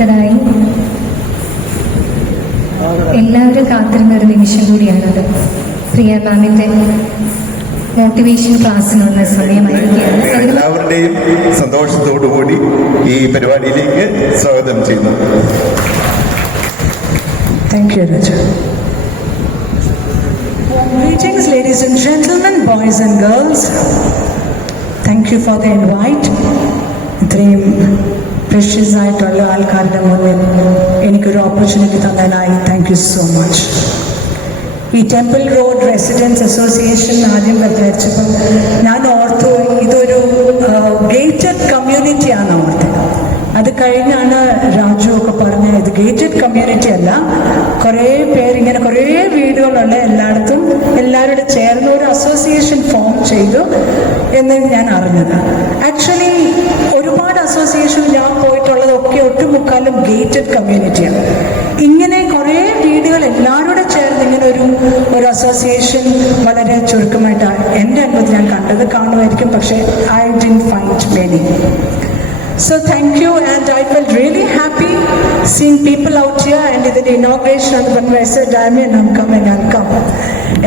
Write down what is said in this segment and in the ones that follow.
അടുത്തതായി എല്ലാവരും കാത്തിരുന്ന ഒരു നിമിഷം കൂടിയാണത്. പ്രിയ മാമിന്റെ മോട്ടിവേഷൻ ക്ലാസ്സിനുള്ള സമയമായിരിക്കുകയാണ്. എല്ലാവരുടെയും സന്തോഷത്തോടുകൂടി ഈ പരിപാടിയിലേക്ക് സ്വാഗതം ചെയ്യുന്നു. Thank you, Raja. Greetings, ladies and gentlemen, boys and girls. Thank you for the invite. ഇത്രയും പ്രഷ്യസ് ആയിട്ടുള്ള ആൾക്കാരുടെ മുന്നിൽ എനിക്കൊരു ഓപ്പർച്യൂണിറ്റി തന്നതിനായി താങ്ക് യു സോ മച്ച്. ഈ ടെമ്പിൾ റോഡ് റെസിഡൻസ് അസോസിയേഷൻ ആദ്യം പ്രത്യേകിച്ചപ്പോൾ ഞാൻ ഓർത്തു ഇതൊരു ഗേറ്റഡ് കമ്മ്യൂണിറ്റിയാണ് ഓർത്തത്. അത് കഴിഞ്ഞാണ് രാജു ഒക്കെ പറഞ്ഞ ഇത് ഗേറ്റഡ് കമ്മ്യൂണിറ്റി അല്ല, കുറേ പേരിങ്ങനെ കുറേ വീടുകളുള്ള എല്ലായിടത്തും എല്ലാവരുടെ ചേർന്ന് ഒരു അസോസിയേഷൻ ഫോം ചെയ്തു എന്ന് ഞാൻ അറിഞ്ഞത്. ആക്ച്വലി ഒരുപാട് അസോസിയേഷൻ ഞാൻ പോയിട്ടുള്ളതൊക്കെ ഒട്ടുമുക്കാലും ഗേറ്റഡ് കമ്മ്യൂണിറ്റിയാണ്. ഇങ്ങനെ കുറേ വീടുകൾ എല്ലാവരുടെ ചേർന്ന് ഇങ്ങനെ ഒരു അസോസിയേഷൻ വളരെ ചുരുക്കമായിട്ട് എൻ്റെ അനുഭവത്തിൽ ഞാൻ കണ്ടത് കാണുമായിരിക്കും, പക്ഷേ I didn't find many. So thank you, and I felt really happy seeing people out here, and in the inauguration when I said Damien, I'm coming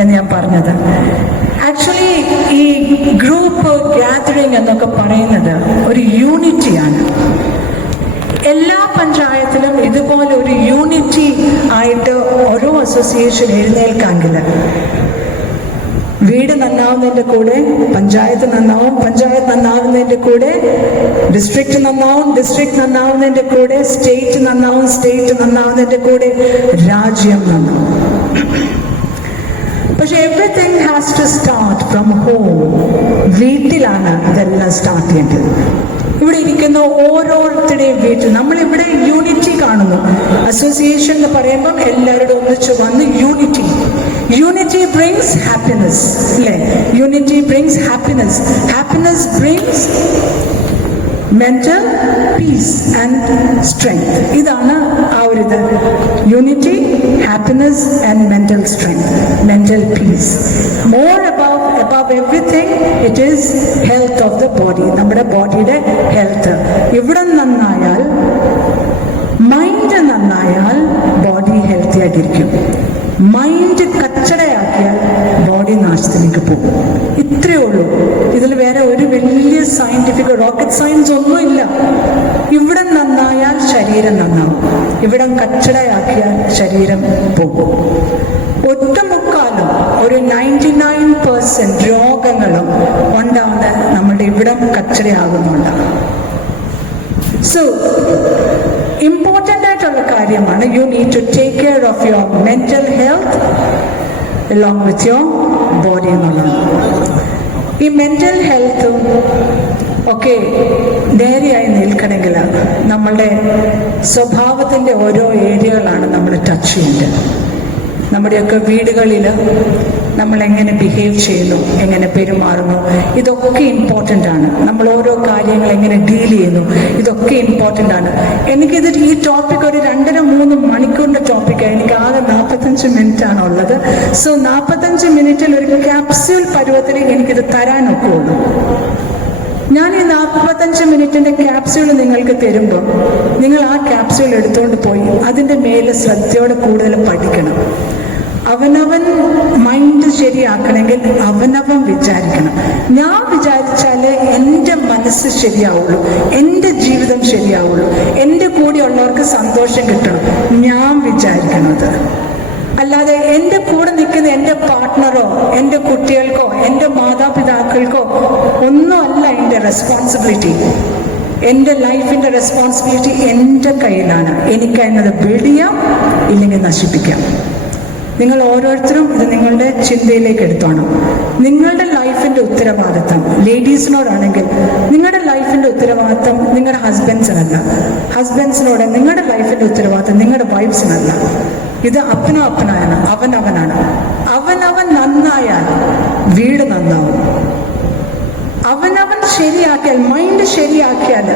എന്ന് ഞാൻ പറഞ്ഞത്. ആക്ച്വലി ഈ ഗ്രൂപ്പ് ഗ്യാതറിംഗ് എന്നൊക്കെ പറയുന്നത് ഒരു യൂണിറ്റിയാണ്. എല്ലാ പഞ്ചായത്തിലും ഇതുപോലെ ഒരു യൂണിറ്റി ആയിട്ട് ഓരോ അസോസിയേഷൻ എഴുന്നേൽക്കാമെങ്കിൽ വീട് നന്നാവുന്നതിൻ്റെ കൂടെ പഞ്ചായത്ത് നന്നാവും, പഞ്ചായത്ത് നന്നാവുന്നതിൻ്റെ കൂടെ ഡിസ്ട്രിക്റ്റ് നന്നാവും, ഡിസ്ട്രിക്ട് നന്നാവുന്നതിൻ്റെ കൂടെ സ്റ്റേറ്റ് നന്നാവും, സ്റ്റേറ്റ് നന്നാവുന്നതിൻ്റെ കൂടെ രാജ്യം നന്നാവും. പക്ഷെ everything has to start from home. വീട്ടിലാണ് ഇതെല്ലാം സ്റ്റാർട്ട് ചെയ്യേണ്ടത്. ഇവിടെ ഇരിക്കുന്ന ഓരോരുത്തരുടെയും വീട്ടിൽ നമ്മളിവിടെ യൂണിറ്റി കാണുന്നു. അസോസിയേഷൻ എന്ന് പറയുമ്പം എല്ലാവരുടെ ഒന്നിച്ച് വന്ന് യൂണിറ്റി. യൂണിറ്റി ബ്രിങ്സ് ഹാപ്പിനെസ്, അല്ലേ? Unity brings happiness. Happiness brings mental peace and strength. ഇതാണ് ആ ഒരു ഇത്. Unity, happiness and mental strength, mental peace. More above everything it is health of the body. നമ്മുടെ ബോഡിയുടെ ഹെൽത്ത്. ഇവിടെ നന്നായാൽ, മൈൻഡ് നന്നായാൽ ബോഡി ഹെൽത്തി ആയിട്ടിരിക്കും. മൈൻഡ് കച്ചടയാക്കിയാൽ ബോഡി നാശത്തിലേക്ക് പോകും. ഇത്രയേ ഉള്ളൂ. ഇതിൽ വേറെ ഒരു വലിയ സയന്റിഫിക് റോക്കറ്റ് സയൻസ് ഒന്നുമില്ല. ഇവിടെ നന്നായാൽ ശരീരം നന്നാവും, ഇവിടെ കച്ചടയാക്കിയാൽ ശരീരം പോകും. ഒട്ടുമുക്കാലും ഒരു 99% രോഗങ്ങളും ഉണ്ടാവുന്ന നമ്മുടെ ഇവിടം കച്ചടയാകുന്നുണ്ട്. സോ ഇമ്പോർട്ടൻ്റ് ആയിട്ടുള്ള കാര്യമാണ്. You need to take care of your mental health along with your body എന്നുള്ളത്. ഈ മെന്റൽ ഹെൽത്തും ഒക്കെ നേരെയായി നിൽക്കണമെങ്കിൽ നമ്മളുടെ സ്വഭാവത്തിൻ്റെ ഓരോ ഏരിയകളാണ് നമ്മൾ ടച്ച് ചെയ്യേണ്ടത്. നമ്മുടെയൊക്കെ വീടുകളിൽ നമ്മൾ എങ്ങനെ ബിഹേവ് ചെയ്യുന്നു, എങ്ങനെ പെരുമാറുന്നു, ഇതൊക്കെ ഇമ്പോർട്ടൻ്റ് ആണ്. നമ്മൾ ഓരോ കാര്യങ്ങൾ എങ്ങനെ ഡീൽ ചെയ്യുന്നു, ഇതൊക്കെ ഇമ്പോർട്ടൻ്റ് ആണ്. എനിക്കിത് ഈ ടോപ്പിക് ഒരു 2.5-3 മണിക്കൂറിൻ്റെ ടോപ്പിക്കാണ്. എനിക്ക് ആകെ 45 മിനിറ്റ് ആണ് ഉള്ളത്. സോ 45 മിനിറ്റിൽ ഒരു ക്യാപ്സ്യൂൾ പരുവത്തിൽ എനിക്കിത് തരാനൊക്കെ ഉള്ളൂ. ഞാൻ ഈ 45 മിനിറ്റിന്റെ ക്യാപ്സ്യൂൾ നിങ്ങൾക്ക് തരുമ്പോൾ നിങ്ങൾ ആ ക്യാപ്സ്യൂൾ എടുത്തുകൊണ്ട് പോയി അതിൻ്റെ മേലെ ശ്രദ്ധയോടെ കൂടുതൽ പഠിക്കണം. അവനവൻ മൈൻഡ് ശരിയാക്കണമെങ്കിൽ അവനവൻ വിചാരിക്കണം. ഞാൻ വിചാരിച്ചാലേ എൻ്റെ മനസ്സ് ശരിയാവുള്ളൂ, എൻ്റെ ജീവിതം ശരിയാവുള്ളൂ, എൻ്റെ കൂടെയുള്ളവർക്ക് സന്തോഷം കിട്ടണം. ഞാൻ വിചാരിക്കണത് അല്ലാതെ എൻ്റെ കൂടെ നിൽക്കുന്ന എൻ്റെ പാർട്ട്ണറോ എൻ്റെ കുട്ടികൾക്കോ എൻ്റെ മാതാപിതാക്കൾക്കോ ഒന്നുമല്ല എൻ്റെ റെസ്പോൺസിബിലിറ്റി. എൻ്റെ ലൈഫിൻ്റെ റെസ്പോൺസിബിലിറ്റി എൻ്റെ കയ്യിലാണ്. എനിക്ക് അതിനത് ബിൽഡ് ചെയ്യാം, ഇല്ലെങ്കിൽ നശിപ്പിക്കാം. നിങ്ങൾ ഓരോരുത്തരും ഇത് നിങ്ങളുടെ ചിന്തയിലേക്ക് എടുത്തോണം. നിങ്ങളുടെ ലൈഫിൻ്റെ ഉത്തരവാദിത്തം ലേഡീസിനോടാണെങ്കിൽ നിങ്ങളുടെ ലൈഫിൻ്റെ ഉത്തരവാദിത്തം നിങ്ങളുടെ ഹസ്ബൻഡ്സിനല്ല. ഹസ്ബൻഡ്സിനോട് നിങ്ങളുടെ ലൈഫിൻ്റെ ഉത്തരവാദിത്തം നിങ്ങളുടെ വൈഫ്സിനല്ല. ഇത് അപ്പനാണ്, അവനവനാണ്. അവനവൻ നന്നായാൽ വീട് നന്നാവും. അവനവൻ ശരിയാക്കിയാൽ, മൈൻഡ് ശരിയാക്കിയാൽ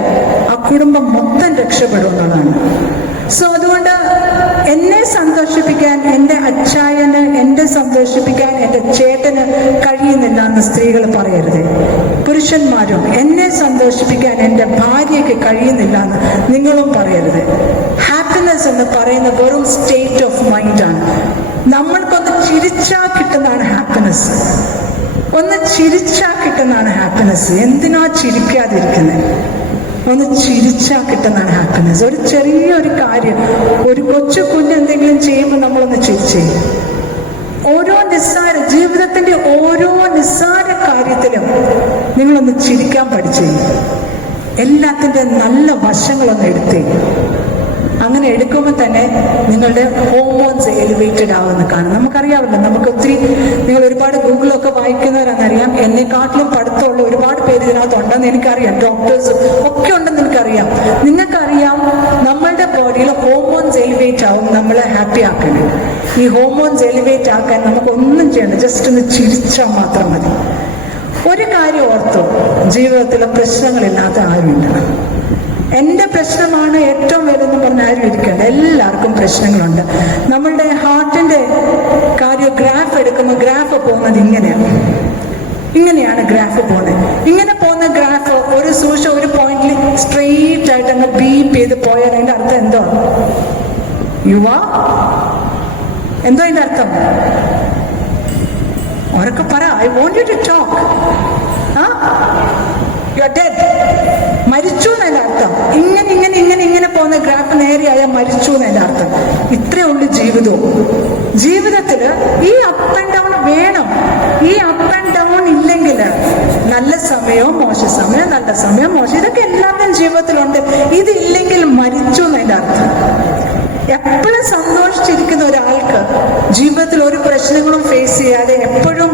ആ കുടുംബം മൊത്തം രക്ഷപ്പെടും എന്നതാണ്. സോ അതുകൊണ്ട് എന്നെ സന്തോഷിപ്പിക്കാൻ എൻ്റെ അച്ചായന്, എന്നെ സന്തോഷിപ്പിക്കാൻ എൻ്റെ ചേട്ടന് കഴിയുന്നില്ല എന്ന് സ്ത്രീകൾ പറയരുത്. പുരുഷന്മാരും എന്നെ സന്തോഷിപ്പിക്കാൻ എൻ്റെ ഭാര്യയ്ക്ക് കഴിയുന്നില്ല എന്ന് നിങ്ങളും പറയരുത്. എന്ന് പറയുന്ന വെറും സ്റ്റേറ്റ് ഓഫ് മൈൻഡാണ്. നമ്മൾക്കൊന്ന് ചിരിച്ചാൽ കിട്ടുന്നതാണ് ഹാപ്പിനെസ്. ഒന്ന് ചിരിച്ചാൽ കിട്ടുന്നതാണ് ഹാപ്പിനെസ്. എന്തിനാ ചിരിക്കാതിരിക്കുന്നത്? ഒന്ന് ചിരിച്ചാൽ കിട്ടുന്നതാണ് ഹാപ്പിനെസ്. ഒരു ചെറിയൊരു കാര്യം, ഒരു കൊച്ചു കുഞ്ഞ് എന്തെങ്കിലും ചെയ്യുമ്പോൾ നമ്മളൊന്ന് ചിരിച്ചേ. ഓരോ നിസ്സാര ജീവിതത്തിന്റെ ഓരോ നിസ്സാര കാര്യത്തിലും നിങ്ങളൊന്ന് ചിരിക്കാൻ പഠിച്ചേ. എല്ലാത്തിൻ്റെ നല്ല വശങ്ങളൊന്ന് എടുത്തേ. അങ്ങനെ എടുക്കുമ്പോൾ തന്നെ നിങ്ങളുടെ ഹോർമോൺസ് എലിവേറ്റഡ് ആവുമെന്ന് കാണും. നമുക്കറിയാമല്ലോ, നമുക്ക് ഒത്തിരി, നിങ്ങൾ ഒരുപാട് ഗൂഗിളൊക്കെ വായിക്കുന്നവരാണെന്നറിയാം. എന്നെക്കാട്ടിലും പഠിത്തമുള്ള ഒരുപാട് പേര് ഇതിനകത്തുണ്ടെന്ന് എനിക്കറിയാം. ഡോക്ടേഴ്സും ഒക്കെ ഉണ്ടെന്ന് എനിക്കറിയാം. നിങ്ങൾക്കറിയാം, നമ്മളുടെ ബോഡിയിൽ ഹോർമോൺസ് എലിവേറ്റ് ആവും നമ്മളെ ഹാപ്പി ആക്കണം. ഈ ഹോർമോൺസ് എലിവേറ്റ് ആക്കാൻ നമുക്കൊന്നും ചെയ്യണ്ട, ജസ്റ്റ് ഒന്ന് ചിരിച്ചാൽ മാത്രം മതി. ഒരു കാര്യം ഓർത്തോ, ജീവിതത്തിലെ പ്രശ്നങ്ങളില്ലാത്ത ആരുമില്ല. എൻ്റെ പ്രശ്നമാണ് ഏറ്റവും വലുതെന്ന് പറഞ്ഞ ആരും ഇരിക്കണ്ട. എല്ലാവർക്കും പ്രശ്നങ്ങളുണ്ട്. നമ്മളുടെ ഹാർട്ടിന്റെ കാര്യം ഗ്രാഫ് എടുക്കുമ്പോൾ ഗ്രാഫ് പോകുന്നത് ഇങ്ങനെയാണ് ഗ്രാഫ് പോകുന്നത്. ഇങ്ങനെ പോകുന്ന ഗ്രാഫ് ഒരു സൂക്ഷ്മ ഒരു പോയിന്റിൽ സ്ട്രെയിറ്റ് ആയിട്ട് അങ്ങ് ബീപ്പ് ചെയ്ത് പോയാൽ അതിന്റെ അർത്ഥം എന്തോ എന്തോ അതിന്റെ അർത്ഥം? ഉറക്കെ പറ. I want you to talk. You are dead. മരിച്ചു എന്നതിന്റെ അർത്ഥം. ഇങ്ങനെ പോകുന്ന ഗ്രാഫ് നേരെയായാൽ മരിച്ചു എന്നതിന്റെ അർത്ഥം. ഇത്രയേ ഉള്ളൂ ജീവിതവും. ജീവിതത്തില് ഈ അപ്പ് ആൻഡ് ഡൗൺ വേണം. ഈ അപ്പ് ആൻഡ് ഡൗൺ ഇല്ലെങ്കിൽ നല്ല സമയവും മോശ സമയം, നല്ല സമയം മോശം, ഇതൊക്കെ എല്ലാവരുടെയും ജീവിതത്തിലുണ്ട്. ഇതില്ലെങ്കിൽ മരിച്ചു എന്നതിന്റെ അർത്ഥം. എപ്പോഴും സന്തോഷിച്ചിരിക്കുന്ന ഒരാൾക്ക് ജീവിതത്തിൽ ഒരു പ്രശ്നങ്ങളും ഫേസ് ചെയ്യാതെ എപ്പോഴും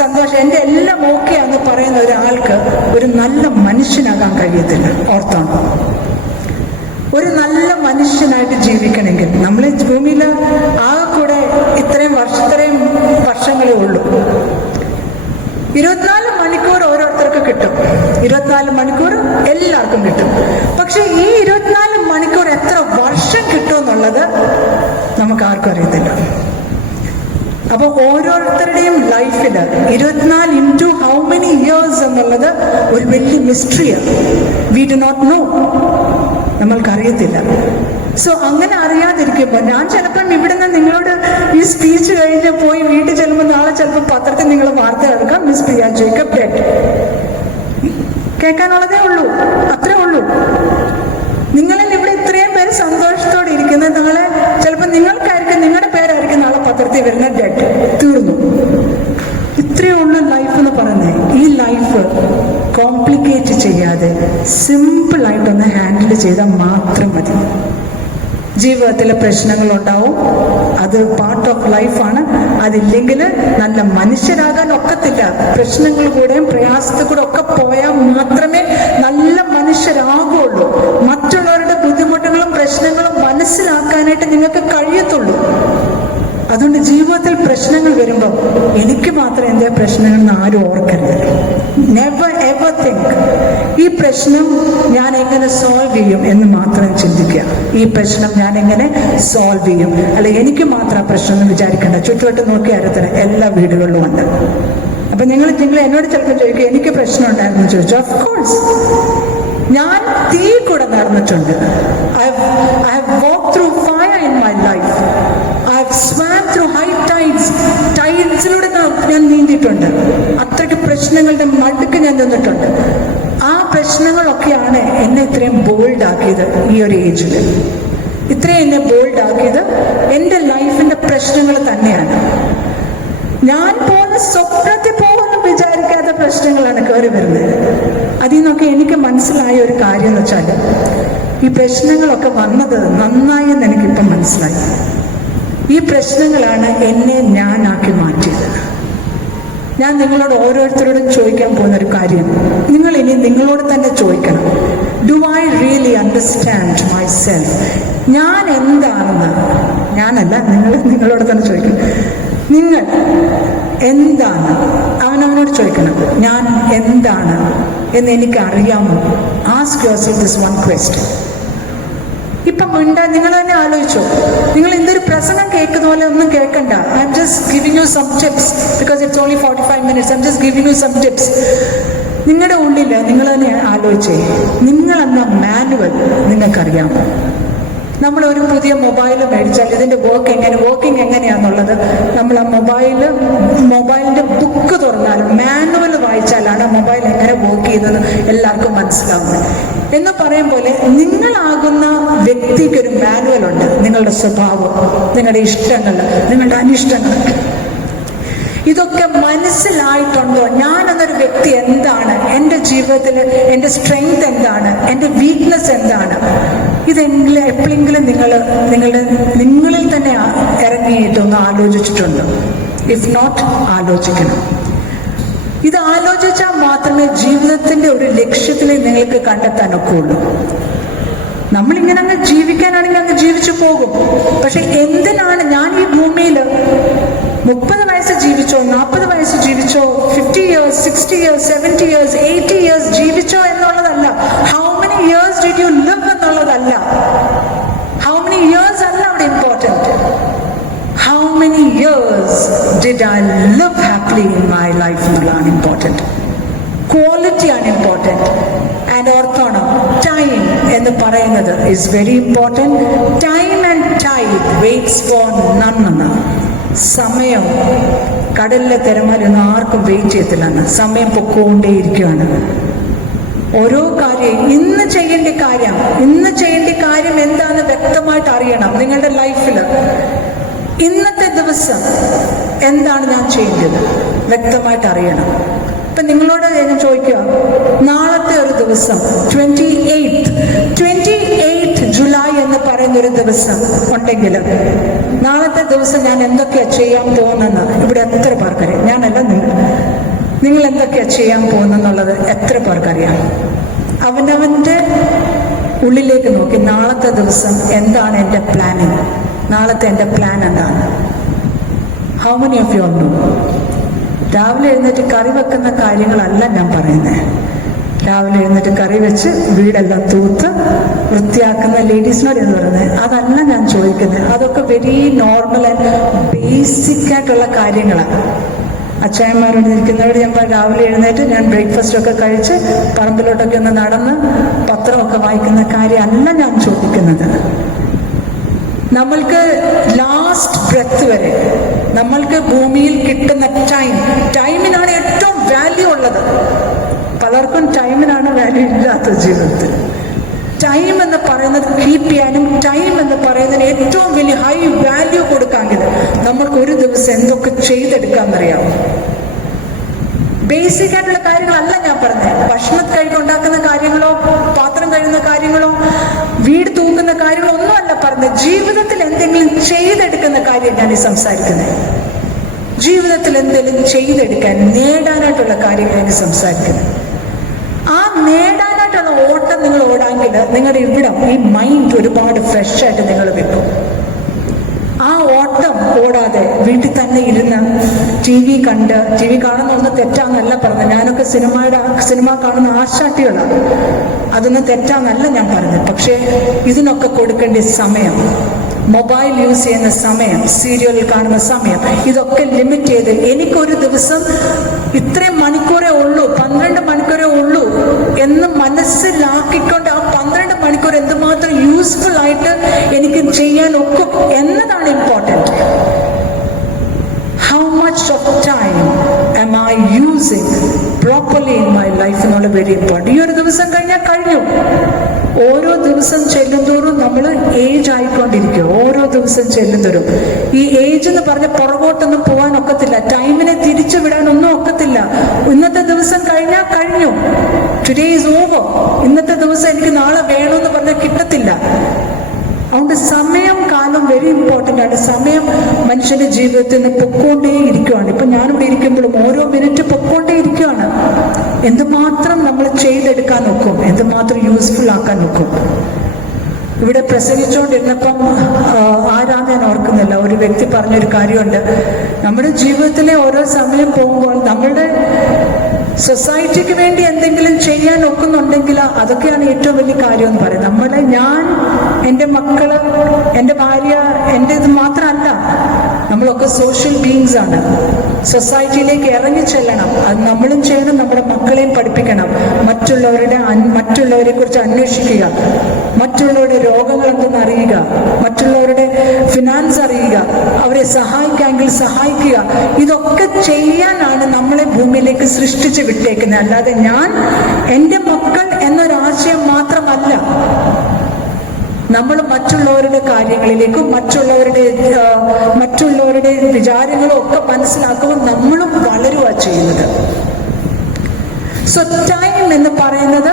സന്തോഷം, എൻ്റെ എല്ലാം ഓക്കെയാന്ന് പറയുന്ന ഒരാൾക്ക് ഒരു നല്ല മനുഷ്യനാകാൻ കഴിയത്തില്ല. ഓർത്തോണം, ഒരു നല്ല മനുഷ്യനായിട്ട് ജീവിക്കണമെങ്കിൽ നമ്മൾ ഭൂമിയിൽ ആകെ കൂടെ ഇത്രയും വർഷങ്ങളേ ഉള്ളൂ. 24 മണിക്കൂർ ഓരോരുത്തർക്ക് കിട്ടും. 24 മണിക്കൂർ എല്ലാവർക്കും കിട്ടും. പക്ഷെ ഈ 24 മണിക്കൂർ എത്ര വർഷം കിട്ടുമെന്നുള്ളത് നമുക്ക് ആർക്കും അറിയത്തില്ല. അപ്പൊ ഓരോരുത്തരുടെയും ലൈഫിൽ 24 into how many years എന്നുള്ളത് ഒരു വലിയ മിസ്റ്ററിയാണ്. വി ഡു നോട്ട് നോ, നമ്മൾക്കറിയത്തില്ല. സോ അങ്ങനെ അറിയാതിരിക്കുമ്പോൾ ഞാൻ ചിലപ്പം ഇവിടുന്ന് നിങ്ങളോട് ഈ സ്പീച്ച് കഴിഞ്ഞ് പോയി വീട്ടിൽ ചെല്ലുമ്പോൾ നാളെ ചിലപ്പോൾ പത്രത്തിൽ നിങ്ങൾ വാർത്ത എടുക്കാം, മിസ് പ്രിയ ജേക്കബ് ഡെഡ്. കേൾക്കാനുള്ളതേ ഉള്ളൂ, അത്രേ ഉള്ളൂ. നിങ്ങളിൽ ഇവിടെ ഇത്രയും പേര് സന്തോഷത്തോടെ ഇരിക്കുന്നത്, നാളെ ചിലപ്പോൾ നിങ്ങൾക്കായിരിക്കും, നിങ്ങളുടെ പേരായിരിക്കും നാളെ പത്രത്തിൽ വരുന്ന ഡെഡ്, തീർന്നു. ഇത്രയേ ഉള്ളൂ ലൈഫ് എന്ന് പറയുന്നത്. ഈ ലൈഫ് കോംപ്ലിക്കേറ്റ് ചെയ്യാതെ സിമ്പിളായിട്ടൊന്ന് ഹാൻഡിൽ ചെയ്താൽ മാത്രം മതി. ജീവിതത്തിലെ പ്രശ്നങ്ങളുണ്ടാവും, അത് പാർട്ട് ഓഫ് ലൈഫാണ്. അതില്ലെങ്കിൽ നല്ല മനുഷ്യരാകാൻ ഒക്കത്തില്ല. പ്രശ്നങ്ങൾ കൂടെയും പ്രയാസത്തിൽ കൂടെ ഒക്കെ പോയാൽ മാത്രമേ നല്ല മനുഷ്യരാകുള്ളൂ. മറ്റുള്ളവരുടെ ബുദ്ധിമുട്ടുകളും പ്രശ്നങ്ങളും മനസ്സിലാക്കാനായിട്ട് നിങ്ങൾക്ക് കഴിയത്തുള്ളൂ. അതുകൊണ്ട് ജീവിതത്തിൽ പ്രശ്നങ്ങൾ വരുമ്പോൾ എനിക്ക് മാത്രം എന്തേ പ്രശ്നങ്ങളെന്ന് ആരും ഓർക്കരുത്. നെവർ എവർ തിങ്ക് ഈ പ്രശ്നം ഞാൻ എങ്ങനെ സോൾവ് ചെയ്യും എന്ന് മാത്രം ചിന്തിക്കുക. ഈ പ്രശ്നം ഞാൻ എങ്ങനെ സോൾവ് ചെയ്യും, അല്ല എനിക്ക് മാത്രം ആ പ്രശ്നം എന്ന് വിചാരിക്കേണ്ട. ചുറ്റുവട്ടം നോക്കി അടുത്തത് എല്ലാ വീടുകളിലും ഉണ്ട്. അപ്പൊ നിങ്ങൾ എന്നോട് ചിലപ്പോൾ ചോദിക്കും എനിക്ക് പ്രശ്നം ഉണ്ടായിരുന്നു ചോദിച്ചു. ഓഫ് കോഴ്സ്, ഞാൻ തീ കൂടെ നടന്നിട്ടുണ്ട്. I have walked through fire in my life. I have swam through high tides. ടൈഡ്സിലൂടെ ഞാൻ നീന്തിയിട്ടുണ്ട്. അത്രയ്ക്ക് പ്രശ്നങ്ങളുടെ നടുക്ക് ഞാൻ നിന്നിട്ടുണ്ട്. ആ പ്രശ്നങ്ങളൊക്കെയാണ് എന്നെ ഇത്രയും ബോൾഡ് ആക്കിയത്. ഈ ഒരു ഏജിൽ ഇത്രയും എന്നെ ബോൾഡ് ആക്കിയത് എൻ്റെ ലൈഫിന്റെ പ്രശ്നങ്ങൾ തന്നെയാണ്. ഞാൻ പോകുന്ന സ്വപ്നത്തിൽ പോകുന്നു വിചാരിക്കാത്ത പ്രശ്നങ്ങളാണ് കയറി വരുന്നത്. അതിൽ നിന്നൊക്കെ എനിക്ക് മനസ്സിലായ ഒരു കാര്യം എന്ന് വെച്ചാൽ, ഈ പ്രശ്നങ്ങളൊക്കെ വന്നത് നന്നായി എന്ന് എനിക്കിപ്പം മനസ്സിലായി. ഈ പ്രശ്നങ്ങളാണ് എന്നെ ഞാനാക്കി മാറ്റിയത്. ഞാൻ നിങ്ങളോട് ഓരോരുത്തരോടും ചോദിക്കാൻ പോകുന്ന ഒരു കാര്യം, നിങ്ങൾ ഇനി നിങ്ങളോട് തന്നെ ചോദിക്കണം, do I really understand my self? ഞാൻ എന്താണെന്ന്, ഞാനല്ല, നിങ്ങളോട് തന്നെ ചോദിക്കണം, നിങ്ങൾ എന്താണ്? അവനവനോട് ചോദിക്കണം, ഞാൻ എന്താണ് എന്ന് എനിക്ക് അറിയാമോ? Ask yourself this one question. ഇപ്പം നിങ്ങൾ തന്നെ ആലോചിച്ചോ. നിങ്ങൾ എന്തൊരു പ്രസംഗം കേൾക്കുന്ന പോലെ ഒന്നും കേൾക്കണ്ട. I'm just giving you some tips because it's only 45 minutes. I'm just giving you some tips. നിങ്ങളുടെ ഉള്ളിൽ നിങ്ങൾ തന്നെ ആലോചിച്ചേ, നിങ്ങളെന്ന മാനുവൽ നിങ്ങൾക്കറിയാമോ? നമ്മളൊരു പുതിയ മൊബൈൽ മേടിച്ചാൽ ഇതിൻ്റെ വർക്കിംഗ് എങ്ങനെയാണെന്നുള്ളത് നമ്മൾ ആ മൊബൈലിൻ്റെ ബുക്ക് തുറന്നാലും മാനുവൽ വായിച്ചാലാണ് മൊബൈൽ എങ്ങനെ വർക്ക് ചെയ്യുന്നത് എല്ലാവർക്കും മനസ്സിലാവുന്നത്. എന്ന് പറയും പോലെ നിങ്ങളാകുന്ന വ്യക്തിക്ക് ഒരു മാനുവൽ ഉണ്ട്. നിങ്ങളുടെ സ്വഭാവം, നിങ്ങളുടെ ഇഷ്ടങ്ങൾ, നിങ്ങളുടെ അനിഷ്ടങ്ങൾ, ഇതൊക്കെ മനസ്സിലായിട്ടുണ്ടോ? ഞാൻ എന്നൊരു വ്യക്തി എന്താണ്, എൻ്റെ ജീവിതത്തിൽ എൻ്റെ സ്ട്രെങ്ത് എന്താണ്, എൻ്റെ വീക്ക്നെസ് എന്താണ്, ഇതെങ്കിലും എപ്പോഴെങ്കിലും നിങ്ങളിൽ തന്നെ ഇറങ്ങിയിട്ടൊന്ന് ആലോചിച്ചിട്ടുണ്ടോ? ഇഫ് നോട്ട്, ആലോചിക്കണം. ഇത് ആലോചിച്ചാൽ മാത്രമേ ജീവിതത്തിന്റെ ഒരു ലക്ഷ്യത്തിൽ നിങ്ങൾക്ക് കണ്ടെത്താൻ ഒക്കെയുള്ളൂ. നമ്മളിങ്ങനെ അങ്ങ് ജീവിക്കാനാണെങ്കിൽ അങ്ങ് ജീവിച്ചു പോകും. പക്ഷെ എന്തിനാണ് ഞാൻ ഈ ഭൂമിയിൽ 30 വയസ്സ് ജീവിച്ചോ, 40 വയസ്സ് ജീവിച്ചോ, 50 years, 60 years, 70 years, 80 years ജീവിച്ചോ എന്നുള്ളതല്ല. How many years did you live എന്നുള്ളതല്ല. ഹൗ മെനി ഇയേഴ്സ് അല്ല അവിടെ important. How many years did I live happily in my life എന്നുള്ളതാണ് ഇമ്പോർട്ടൻറ്റ്. ക്വാളിറ്റിയാണ് ഇമ്പോർട്ടൻറ്റ്. ആൻഡ് ഓർത്തോണം, ടൈം എന്ന് പറയുന്നത് is very important. Time and tide waits for none എന്നാണ്. സമയം കടലിലെ തിരമാലൊന്നും ആർക്കും വെയിറ്റ് ചെയ്യത്തില്ലെന്ന്. സമയം പൊക്കോണ്ടേയിരിക്കുകയാണ്. ഓരോ കാര്യം ഇന്ന് ചെയ്യേണ്ട കാര്യം എന്താണെന്ന് വ്യക്തമായിട്ട് അറിയണം. നിങ്ങളുടെ ലൈഫിൽ ഇന്നത്തെ ദിവസം എന്താണ് ഞാൻ ചെയ്യേണ്ടത് വ്യക്തമായിട്ട് അറിയണം. ഇപ്പൊ നിങ്ങളോട് ഞാൻ ചോദിക്കുക, നാളത്തെ ഒരു ദിവസം 28 ജൂലൈ എന്ന് പറയുന്ന ഒരു ദിവസം ഉണ്ടെങ്കിൽ നാളത്തെ ദിവസം ഞാൻ എന്തൊക്കെയാ ചെയ്യാൻ പോകുന്നെന്ന് ഇവിടെ എത്ര പേർക്കറിയാം? ഞാനല്ല, നിങ്ങൾ എന്തൊക്കെയാ ചെയ്യാൻ പോകുന്നെന്നുള്ളത് എത്ര പേർക്കറിയാം? അവനവൻ്റെ ഉള്ളിലേക്ക് നോക്കി നാളത്തെ ദിവസം എന്താണ് എൻ്റെ പ്ലാനിങ്, നാളത്തെ എൻ്റെ പ്ലാൻ എന്താണ്? How many of you know? രാവിലെ എഴുന്നേറ്റ് കറി വെക്കുന്ന കാര്യങ്ങളല്ല ഞാൻ പറയുന്നത്. രാവിലെ എഴുന്നേറ്റ് കറി വെച്ച് വീടെല്ലാം തൂത്ത് വൃത്തിയാക്കുന്ന ലേഡീസിനോട് എന്ന് പറയുന്നത് അതല്ല ഞാൻ ചോദിക്കുന്നത്. അതൊക്കെ വെരി നോർമൽ ആൻഡ് ബേസിക് ആയിട്ടുള്ള കാര്യങ്ങളാണ്. അച്ചായന്മാരോട് നിൽക്കുന്നവരോട് ഞാൻ രാവിലെ എഴുന്നേറ്റ് ഞാൻ ബ്രേക്ക്ഫാസ്റ്റ് ഒക്കെ കഴിച്ച് പറമ്പിലോട്ടൊക്കെ ഒന്ന് നടന്ന് പത്രമൊക്കെ വായിക്കുന്ന കാര്യമല്ല ഞാൻ ചോദിക്കുന്നത്. നമ്മൾക്ക് ലാസ്റ്റ് ബ്രെത്ത് വരെ നമ്മൾക്ക് ഭൂമിയിൽ കിട്ടുന്ന ടൈമിനാണ് ഏറ്റവും വാല്യൂ ഉള്ളത്. പലർക്കും ടൈമിനാണ് വാല്യൂ ഇല്ലാത്തത് ജീവിതത്തിൽ. ടൈം എന്ന് പറയുന്നത് കീപ്പ് ചെയ്യാനും ടൈം എന്ന് പറയുന്നതിന് ഏറ്റവും വലിയ ഹൈ വാല്യൂ കൊടുക്കാമെങ്കിൽ നമ്മൾക്ക് ഒരു ദിവസം എന്തൊക്കെ ചെയ്തെടുക്കാമെന്നറിയാമോ? ബേസിക് ആയിട്ടുള്ള കാര്യങ്ങളല്ല ഞാൻ പറഞ്ഞത്. ഭക്ഷണം ഉണ്ടാക്കുന്ന കാര്യങ്ങളോ, പാത്രം കഴുകുന്ന കാര്യങ്ങളോ, വീട് തൂക്കുന്ന കാര്യങ്ങളോ ഒന്നുമല്ല പറഞ്ഞത്. ജീവിതത്തിൽ എന്തെങ്കിലും ചെയ്തെടുക്കുന്ന കാര്യം ഞാൻ സംസാരിക്കുന്നത്. ജീവിതത്തിൽ എന്തെങ്കിലും ചെയ്തെടുക്കാൻ, നേടാനായിട്ടുള്ള കാര്യങ്ങൾ ഞാൻ സംസാരിക്കുന്നത്. ആ നേടാനായിട്ടുള്ള ഓട്ടം നിങ്ങൾ ഓടാമെങ്കിൽ നിങ്ങളുടെ ഇവിടം ഈ മൈൻഡ് ഒരുപാട് ഫ്രഷ് ആയിട്ട് നിങ്ങൾ വെക്കും. ആ ഓട്ടം ഓടാതെ വീട്ടിൽ തന്നെ ഇരുന്ന് ടി വി കാണുന്ന ഒന്ന് തെറ്റാന്നല്ല പറഞ്ഞത്. ഞാനൊക്കെ സിനിമ കാണുന്ന ആശാട്ടികളാണ്. അതൊന്നും തെറ്റാന്നല്ല ഞാൻ പറഞ്ഞത്. പക്ഷേ ഇതിനൊക്കെ കൊടുക്കേണ്ട സമയം, മൊബൈൽ യൂസ് ചെയ്യുന്ന സമയം, സീരിയൽ കാണുന്ന സമയം, ഇതൊക്കെ ലിമിറ്റ് ചെയ്ത് എനിക്കൊരു ദിവസം ഇത്രയും മണിക്കൂറേ ഉള്ളൂ, 12 മണിക്കൂറേ ഉള്ളൂ എന്ന് മനസ്സിലാക്കിക്കൊണ്ട് ആ 12 മണിക്കൂർ എന്തുമാത്രം യൂസ്ഫുൾ ആയിട്ട് എനിക്ക് ചെയ്യാൻ ഒക്കും എന്നതാണ് important. How much of time am I using properly in my life എന്നുള്ള വെരി ഇമ്പോർട്ടൻറ്റ്. ഈ ഒരു ദിവസം കഴിഞ്ഞാൽ കഴിഞ്ഞു. ഓരോ ദിവസം ചെല്ലുന്തോറും നമ്മൾ ഏജ് ആയിക്കൊണ്ടിരിക്കും. ഓരോ ദിവസം ചെല്ലുന്തോറും ഈ ഏജ് എന്ന് പറഞ്ഞ പുറകോട്ടൊന്നും പോകാൻ ഒക്കത്തില്ല. ടൈമിനെ തിരിച്ചു വിടാനൊന്നും ഒക്കത്തില്ല. ഇന്നത്തെ ദിവസം കഴിഞ്ഞാൽ കഴിഞ്ഞു. Today is over. ഇന്നത്തെ ദിവസം എനിക്ക് നാളെ വേണമെന്ന് പറഞ്ഞാൽ കിട്ടത്തില്ല. അതുകൊണ്ട് സമയം, കാലം വെരി ഇമ്പോർട്ടൻ്റ് ആണ്. സമയം മനുഷ്യന്റെ ജീവിതത്തിൽ നിന്ന് പൊക്കോണ്ടേ ഇരിക്കുകയാണ്. ഇപ്പൊ ഞാനിവിടെ ഇരിക്കുമ്പോഴും ഓരോ മിനിറ്റ് പൊക്കോണ്ടേ ഇരിക്കുകയാണ്. എന്തുമാത്രം നമ്മൾ ചെയ്തെടുക്കാൻ നോക്കും, എന്തുമാത്രം യൂസ്ഫുൾ ആക്കാൻ നോക്കും. ഇവിടെ പ്രസംഗിച്ചുകൊണ്ടിരുന്നപ്പം ആരാന്ന് ഞാൻ ഓർക്കുന്നില്ല, ഒരു വ്യക്തി പറഞ്ഞൊരു കാര്യമുണ്ട്. നമ്മുടെ ജീവിതത്തിലെ ഓരോ സമയം പോകുമ്പോൾ നമ്മളുടെ സൊസൈറ്റിക്ക് വേണ്ടി എന്തെങ്കിലും ചെയ്യാൻ ഒക്കുന്നുണ്ടെങ്കിൽ അതൊക്കെയാണ് ഏറ്റവും വലിയ കാര്യം എന്ന് പറയുന്നത്. ഞാൻ, എൻ്റെ മക്കള്, എൻ്റെ ഭാര്യ, എൻ്റെ ഇത് മാത്രമല്ല, നമ്മളൊക്കെ സോഷ്യൽ ബീങ്സ് ആണ്. സൊസൈറ്റിയിലേക്ക് ഇറങ്ങി ചെല്ലണം. അത് നമ്മളും ചെയ്യണം, നമ്മുടെ മക്കളെയും പഠിപ്പിക്കണം. മറ്റുള്ളവരെ കുറിച്ച് അന്വേഷിക്കുക, മറ്റുള്ളവരുടെ രോഗങ്ങൾ എന്തെന്ന് അറിയുക, മറ്റുള്ളവരുടെ ഫിനാൻസ് അറിയുക, അവരെ സഹായിക്കാമെങ്കിൽ സഹായിക്കുക. ഇതൊക്കെ ചെയ്യാനാണ് നമ്മളെ ഭൂമിയിലേക്ക് സൃഷ്ടിച്ച് വിട്ടേക്കുന്നത്. അല്ലാതെ ഞാൻ എൻ്റെ മക്കൾ എന്നൊരാശയം മാത്രമല്ല. നമ്മൾ മറ്റുള്ളവരുടെ കാര്യങ്ങളിലേക്കും മറ്റുള്ളവരുടെ വിചാരങ്ങളും ഒക്കെ മനസ്സിലാക്കുമ്പോൾ നമ്മളും വളരുക ചെയ്യുന്നത്. സോ ടൈം എന്ന് പറയുന്നത്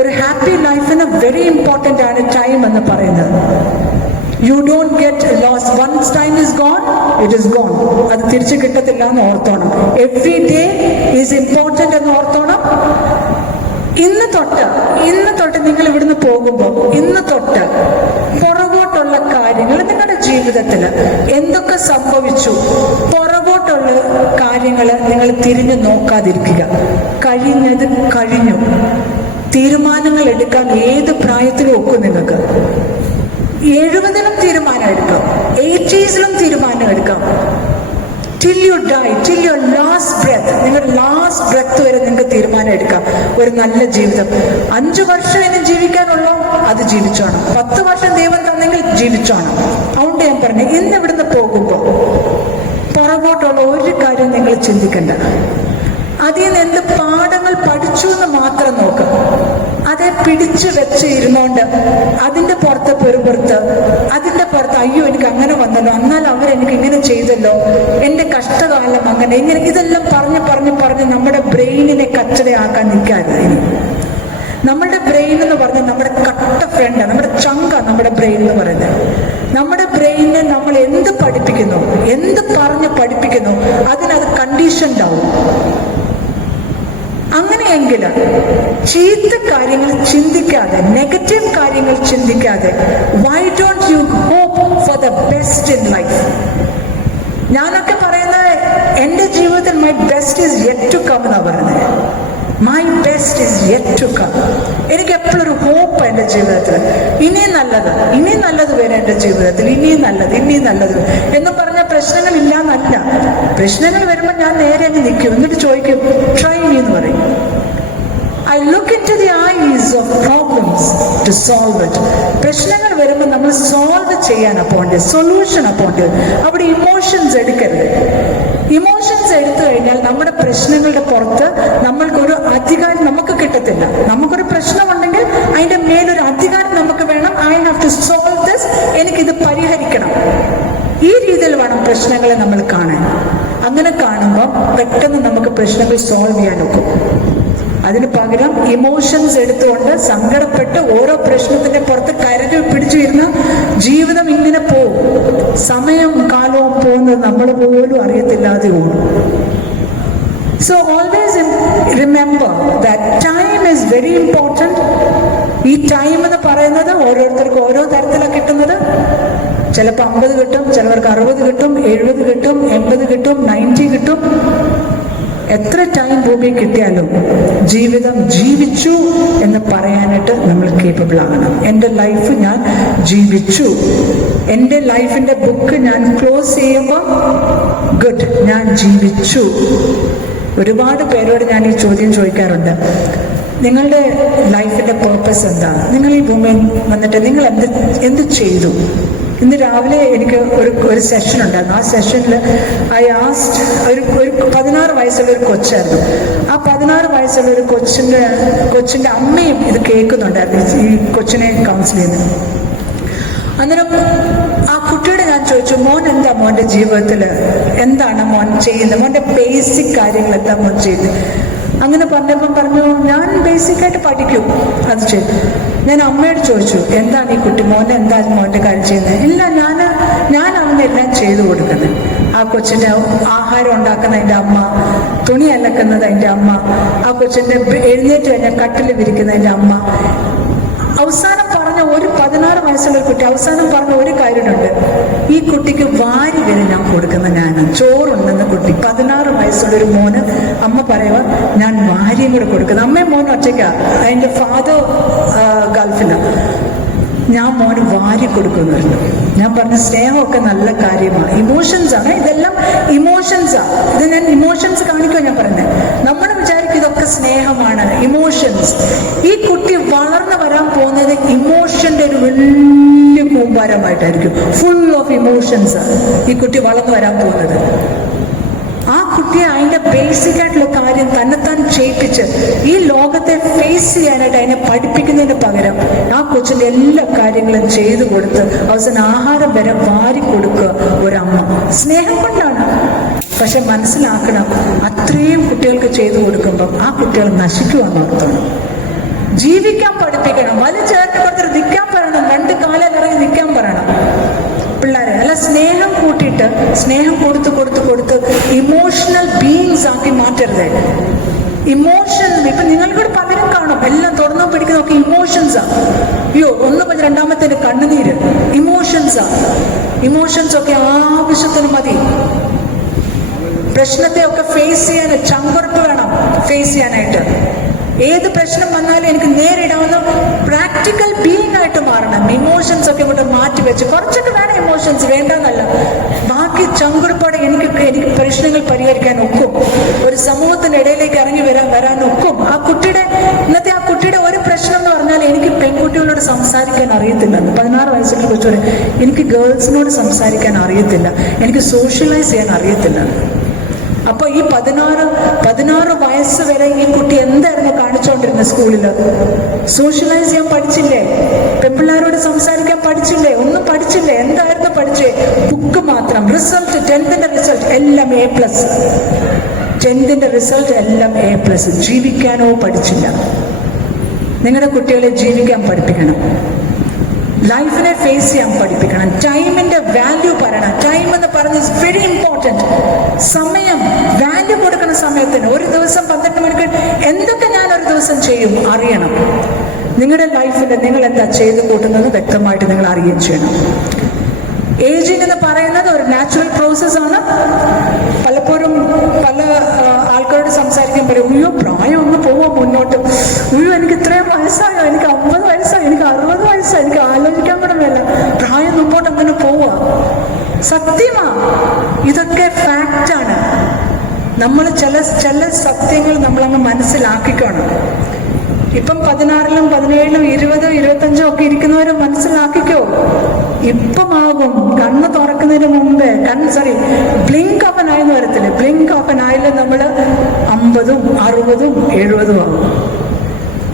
ഒരു ഹാപ്പി ലൈഫിന് വെരി ഇമ്പോർട്ടൻ്റ് ആണ്. ടൈം എന്ന് പറയുന്നത് you don't get loss. Once time is gone, it is gone. അത് തിരിച്ചു കിട്ടത്തില്ല എന്ന് ഓർത്തോണം. എവ്രി ഡേ ഈസ് ഇമ്പോർട്ടൻ്റ് എന്ന് ഓർത്തോണം. ഇന്ന് തൊട്ട് നിങ്ങൾ ഇവിടുന്ന് പോകുമ്പോൾ ഇന്ന് തൊട്ട് പുറകോട്ടുള്ള കാര്യങ്ങൾ നിങ്ങളുടെ ജീവിതത്തിൽ എന്തൊക്കെ സംഭവിച്ചു, പുറകോട്ടുള്ള കാര്യങ്ങൾ നിങ്ങൾ തിരിഞ്ഞു നോക്കാതിരിക്കുക. കഴിഞ്ഞത് കഴിഞ്ഞു. തീരുമാനങ്ങൾ എടുക്കാൻ ഏത് പ്രായത്തിലും ഒക്കും. നിങ്ങൾക്ക് 70-ലും തീരുമാനം എടുക്കാം, 80s-ലും തീരുമാനം എടുക്കാം. Till you die, till your last breath, നിങ്ങളുടെ ലാസ്റ്റ് ബ്രെത്ത് വരെ നിങ്ങൾക്ക് തീരുമാനം എടുക്കാം. ഒരു നല്ല ജീവിതം 5 വർഷം ഇനി ജീവിക്കാനുള്ളൂ, അത് ജീവിച്ചോണം. 10 വർഷം ദൈവം തന്നെങ്കിൽ ജീവിച്ചോണം. അതുകൊണ്ട് ഞാൻ പറഞ്ഞു, ഇന്ന് ഇവിടുന്ന് പോകുമ്പോൾ പുറകോട്ടുള്ള ഒരു കാര്യം നിങ്ങൾ ചിന്തിക്കണ്ട. അതിൽ നിന്ന് എന്ത് പാഠങ്ങൾ പഠിച്ചു എന്ന് മാത്രം നോക്കാം. അതെ പിടിച്ചു വെച്ച് ഇരുന്നോണ്ട് അതിന്റെ പുറത്ത് അതിന്റെ പുറത്ത് അയ്യോ എനിക്ക് അങ്ങനെ വന്നല്ലോ, എന്നാൽ അവരെനിക്ക് ഇങ്ങനെ ചെയ്തല്ലോ, എന്റെ കഷ്ടകാലം അങ്ങനെ ഇങ്ങനെ, ഇതെല്ലാം പറഞ്ഞ് നമ്മുടെ ബ്രെയിനിനെ കച്ചടയാക്കാൻ നിൽക്കാതെ. ഇനി നമ്മുടെ ബ്രെയിൻ എന്ന് പറഞ്ഞാൽ നമ്മുടെ കട്ട ഫ്രണ്ടാണ്, നമ്മുടെ ചങ്കാണ് നമ്മുടെ ബ്രെയിൻ എന്ന് പറയുന്നത്. നമ്മുടെ ബ്രെയിനെ നമ്മൾ എന്ത് പഠിപ്പിക്കുന്നു, എന്ത് പറഞ്ഞ് പഠിപ്പിക്കുന്നു, അതിനത് കണ്ടീഷൻഡ് ആവും. അങ്ങനെയെങ്കിൽ ചീത്ത കാര്യങ്ങൾ ചിന്തിക്കാതെ, നെഗറ്റീവ് കാര്യങ്ങൾ ചിന്തിക്കാതെ, why don't you hope for the best in life? ഞാനൊക്കെ പറയുന്നത് എൻ്റെ ജീവിതത്തിൽ my best is yet to come എന്നാണ് പറയുന്നത്. My best is yet to come. എനിക്ക് എപ്പോഴും ഒരു ഹോപ്പ് എൻ്റെ ജീവിതത്തിൽ. ഇനിയും നല്ലത് വരും എൻ്റെ ജീവിതത്തിൽ, ഇനിയും നല്ലത് എന്ന് പറഞ്ഞ പ്രശ്നങ്ങളില്ല എന്നല്ല. പ്രശ്നങ്ങൾ വരുമ്പോൾ ഞാൻ നേരെ അങ്ങ് നിൽക്കും, എന്നിട്ട് ചോദിക്കും ട്രൈ മീ എന്ന് പറയും. I look into the eyes of problems to solve it. പ്രശ്നങ്ങൾ വരുമ്പോൾ നമ്മൾ സോൾവ് ചെയ്യാനാണ് പോകേണ്ടത്, സൊല്യൂഷൻ പോകേണ്ടത്. അവിടെ ഇമോഷൻസ് എടുക്കരുത്. ഇമോഷൻസ് എടുത്തു കഴിഞ്ഞാൽ നമ്മുടെ പ്രശ്നങ്ങളുടെ പുറത്ത് നമ്മൾക്കൊരു അധികാരം നമുക്ക് കിട്ടത്തില്ല. നമുക്കൊരു പ്രശ്നമുണ്ടെങ്കിൽ അതിന്റെ മേലൊരു അധികാരം നമുക്ക് വേണം. I have to solve this, എനിക്കിത് പരിഹരിക്കണം. ഈ രീതിയിൽ വേണം പ്രശ്നങ്ങളെ നമ്മൾ കാണാൻ. അങ്ങനെ കാണുമ്പോൾ പെട്ടെന്ന് നമുക്ക് പ്രശ്നങ്ങൾ സോൾവ് ചെയ്യാൻ ഒക്കും. അതിന് പകരം ഇമോഷൻസ് എടുത്തുകൊണ്ട് സങ്കടപ്പെട്ട് ഓരോ പ്രശ്നത്തിന്റെ പുറത്ത് കരഞ്ഞു പിടിച്ചിരുന്ന ജീവിതം ഇങ്ങനെ പോകും. സമയവും കാലവും പോകുന്നത് നമ്മൾ പോലും അറിയത്തില്ലാതെ ഓടും. So always remember that time is very important. ഈ ടൈം എന്ന് പറയുന്നത് ഓരോരുത്തർക്കും ഓരോ തരത്തിലാണ് കിട്ടുന്നത്. ചിലപ്പോൾ 50 കിട്ടും, ചിലവർക്ക് 60 കിട്ടും, 70 കിട്ടും, 80 കിട്ടും, 90 കിട്ടും. എത്ര ടൈം ഭൂമി കിട്ടിയാലും ജീവിതം ജീവിച്ചു എന്ന് പറയാനായിട്ട് നമ്മൾ കേപ്പബിൾ ആകണം. എൻ്റെ ലൈഫ് ഞാൻ ജീവിച്ചു, എൻ്റെ ലൈഫിൻ്റെ ബുക്ക് ഞാൻ ക്ലോസ് ചെയ്യുമ്പോൾ ഗുഡ്, ഞാൻ ജീവിച്ചു. ഒരുപാട് പേരോട് ഞാൻ ഈ ചോദ്യം ചോദിക്കാറുണ്ട്, നിങ്ങളുടെ ലൈഫിൻ്റെ പേർപ്പസ് എന്താണ്? നിങ്ങൾ ഈ ഭൂമിയിൽ വന്നിട്ട് നിങ്ങൾ എന്ത് ചെയ്തു? ഇന്ന് രാവിലെ എനിക്ക് ഒരു സെഷൻ ഉണ്ടായിരുന്നു. ആ സെഷനിൽ ഐ ആസ്റ്റ് ഒരു 16 വയസ്സുള്ള ഒരു കൊച്ചായിരുന്നു. ആ 16 വയസ്സുള്ള ഒരു കൊച്ചിൻ്റെ അമ്മയും ഇത് കേൾക്കുന്നുണ്ടായിരുന്നു, ഈ കൊച്ചിനെ കൗൺസിൽ ചെയ്യുന്നത്. അന്നേരം ആ കുട്ടിയോട് ഞാൻ ചോദിച്ചു, മോൻ എന്താ മോൻ്റെ ജീവിതത്തിൽ എന്താണ് മോൻ ചെയ്യുന്നത്, മോൻ്റെ ബേസിക് കാര്യങ്ങൾ എന്താ മോൻ ചെയ്യുന്നത്? അങ്ങനെ പറഞ്ഞപ്പം പറഞ്ഞു, ഞാൻ ബേസിക്കായിട്ട് പഠിക്കും, അത് ചെയ്തു. ഞാൻ അമ്മയോട് ചോദിച്ചു, എന്താണ് ഈ കുട്ടി, മോനെ എന്താ മോൻ്റെ കാര്യം ചെയ്യുന്നത്? ഇല്ല, ഞാൻ അവനെല്ലാം ചെയ്തു കൊടുക്കുന്നത്. ആ കൊച്ചിൻ്റെ ആഹാരം ഉണ്ടാക്കുന്ന എൻ്റെ അമ്മ, തുണി അലക്കുന്നത് എൻ്റെ അമ്മ, ആ കൊച്ചിൻ്റെ എഴുന്നേറ്റ് കഴിഞ്ഞാൽ കട്ടിൽ വിരിക്കുന്ന എൻ്റെ അമ്മ. അവസാനം പറഞ്ഞ ഒരു 16 വയസ്സുള്ള ഒരു കുട്ടി അവസാനം പറഞ്ഞ ഒരു കാര്യമുണ്ട്, ഈ കുട്ടിക്ക് വാരി വരെ ഞാൻ കൊടുക്കുന്ന ഞാൻ ചോറുണ്ടെന്ന് കുട്ടി 16 വയസ്സുള്ള ഒരു മോന് അമ്മ പറയുക, ഞാൻ വാരിയും കൂടെ കൊടുക്കുന്നത്. അമ്മയും മോനും ഒറ്റയ്ക്കാ, അതിൻ്റെ ഫാദർ ഗൾഫിലാണ്. ഞാൻ മോന് വാരി കൊടുക്കുന്നുണ്ട്. ഞാൻ പറഞ്ഞ സ്നേഹമൊക്കെ നല്ല കാര്യമാണ്, ഇമോഷൻസ് ആണ്, ഇതെല്ലാം ഇമോഷൻസാണ്. ഇത് ഞാൻ ഇമോഷൻസ് കാണിക്കുക ഞാൻ പറഞ്ഞത്. നമ്മൾ വിചാരിക്കും ഇതൊക്കെ സ്നേഹമാണ്, ഇമോഷൻസ്. ഈ കുട്ടി വളർന്നു വരാൻ പോകുന്നത് ഇമോഷന്റെ ഒരു വലിയ കൂമ്പാരമായിട്ടായിരിക്കും. ഫുൾ ഓഫ് ഇമോഷൻസ് ഈ കുട്ടി വളർന്നു വരാൻ പോകുന്നത്. ആ കുട്ടിയെ അതിന്റെ ബേസിക് ആയിട്ടുള്ള കാര്യം തന്നെത്താൻ ചെയ്യിപ്പിച്ച് ഈ ലോകത്തെ ഫേസ് ചെയ്യാനായിട്ട് അതിനെ പഠിപ്പിക്കുന്നതിന് പകരം ആ കൊച്ചിന്റെ എല്ലാ കാര്യങ്ങളും ചെയ്തു കൊടുത്ത് അവസാനം ആഹാരം വരെ വാരി കൊടുക്കുക ഒരമ്മ. സ്നേഹം കൊണ്ടാണ്. പക്ഷെ മനസ്സിലാക്കണം, അത്രയും കുട്ടികൾക്ക് ചെയ്തു കൊടുക്കുമ്പോൾ ആ കുട്ടികൾ നശിക്കുവാന്ന് ഓർത്തണം. ജീവിക്കാൻ പഠിപ്പിക്കണം. വലിയ ചേർത്ത് കൊടുത്തിട്ട് നിൽക്കാൻ പറയണം, 2 കാലം ഇറങ്ങി നിൽക്കാൻ പറയണം പിള്ളേരെ. അല്ല, സ്നേഹം കൂട്ടിയിട്ട് സ്നേഹം കൊടുത്ത് കൊടുത്ത് കൊടുത്ത് ഇമോഷണൽ ബീയിങ്സ് ആക്കി മാറ്റരുത്. ഇമോഷൻ ഇപ്പൊ നിങ്ങൾക്കൂടെ പലരും കാണും, എല്ലാം തുറന്നു പിടിക്കുന്നതൊക്കെ ഇമോഷൻസാ. അയ്യോ, ഒന്ന് പറഞ്ഞ രണ്ടാമത്തെ കണ്ണുനീര് ഇമോഷൻസാ. ഇമോഷൻസ് ഒക്കെ ആവശ്യത്തിന് മതി. പ്രശ്നത്തെ ഒക്കെ ഫേസ് ചെയ്യാൻ ചങ്കുറപ്പ് വേണം. ഫേസ് ചെയ്യാനായിട്ട് ഏത് പ്രശ്നം വന്നാലും എനിക്ക് നേരിടാവുന്ന പ്രാക്ടിക്കൽ ബീയിങ് ആയിട്ട് മാറണം. ഇമോഷൻസ് ഒക്കെ ഇവിടെ മാറ്റി വെച്ച് കുറച്ചൊക്കെ വേണം ഇമോഷൻസ്, വേണ്ടെന്നല്ല. ബാക്കി ചങ്കുറപ്പോടെ എനിക്ക് പ്രശ്നങ്ങൾ പരിഹരിക്കാൻ ഒക്കും. ഒരു സമൂഹത്തിന്റെ ഇടയിലേക്ക് ഇറങ്ങി വരാൻ ഒക്കും. ആ കുട്ടിയുടെ ഒരു പ്രശ്നം എന്ന് പറഞ്ഞാൽ എനിക്ക് പെൺകുട്ടികളോട് സംസാരിക്കാൻ അറിയത്തില്ല. 16 വയസ്സുള്ള കൊച്ചു എനിക്ക് ഗേൾസിനോട് സംസാരിക്കാൻ അറിയത്തില്ല, എനിക്ക് സോഷ്യലൈസ് ചെയ്യാൻ അറിയത്തില്ല. അപ്പൊ ഈ 16 വയസ്സ് വരെ ഈ കുട്ടി എന്തായിരുന്നു കാണിച്ചുകൊണ്ടിരുന്നത്? സ്കൂളിൽ സോഷ്യലൈസ് ചെയ്യാൻ പഠിച്ചില്ലേ? പെൺപിള്ളേരോട് സംസാരിക്കാൻ പഠിച്ചില്ലേ? ഒന്നും പഠിച്ചില്ലേ? എന്തായിരുന്നു പഠിച്ചേ? ബുക്ക് മാത്രം. റിസൾട്ട് 10th റിസൾട്ട് എല്ലാം A+. 10th റിസൾട്ട് എല്ലാം A+. ജീവിക്കാനോ പഠിച്ചില്ല. നിങ്ങളുടെ കുട്ടികളെ ജീവിക്കാൻ പഠിപ്പിക്കണം. ലൈഫിനെ ഫേസ് ചെയ്യാൻ പഠിപ്പിക്കണം. ടൈമിന്റെ വാല്യൂ പറയണം. ടൈം എന്ന് പറഞ്ഞത് വെരി ഇമ്പോർട്ടൻറ്റ്. സമയം വാല്യൂ കൊടുക്കുന്ന സമയത്തിന്. ഒരു ദിവസം 12 മണിക്കൂർ എന്തൊക്കെ ഞാൻ ഒരു ദിവസം ചെയ്യും അറിയണം. നിങ്ങളുടെ ലൈഫിൽ നിങ്ങൾ എന്താ ചെയ്തു കൂട്ടുന്നത് വ്യക്തമായിട്ട് നിങ്ങൾ അറിയുകയും ചെയ്യണം. ഏജിങ് എന്ന് പറയുന്നത് ഒരു നാച്ചുറൽ പ്രോസസ് ആണ്. പലപ്പോഴും പല ആൾക്കാരോട് സംസാരിക്കാൻ പറയും, അയ്യോ പ്രായം ഒന്ന് പോവാ മുന്നോട്ട്, അയ്യോ എനിക്ക് ഇത്രയും വയസ്സായോ, എനിക്ക് 50 വയസ്സായോ, എനിക്ക് 60 വയസ്സായോ, എനിക്ക് ആലോചിക്കാൻ കൂടെ വേണ്ട, പ്രായം മുമ്പോട്ട് അങ്ങനെ പോവാ. സത്യമാ, ഇതൊക്കെ ഫാക്റ്റാണ്. നമ്മൾ ചില സത്യങ്ങൾ നമ്മളങ്ങ് മനസ്സിലാക്കിക്കണം. ഇപ്പം 16ലും 17ലും 20, 25 ഒക്കെ ഇരിക്കുന്നവരും മനസ്സിലാക്കിക്കോ. ഇപ്പമാകും കണ്ണ് തുറക്കുന്നതിന് മുമ്പേ ബ്ലിങ്ക് ഓഫ് എൻ ഐ എന്ന് വരത്തില്ലേ? ബ്ലിങ്ക് ഓഫ് എൻ ഐയിൽ നമ്മൾ 50, 60, 70 ആകും.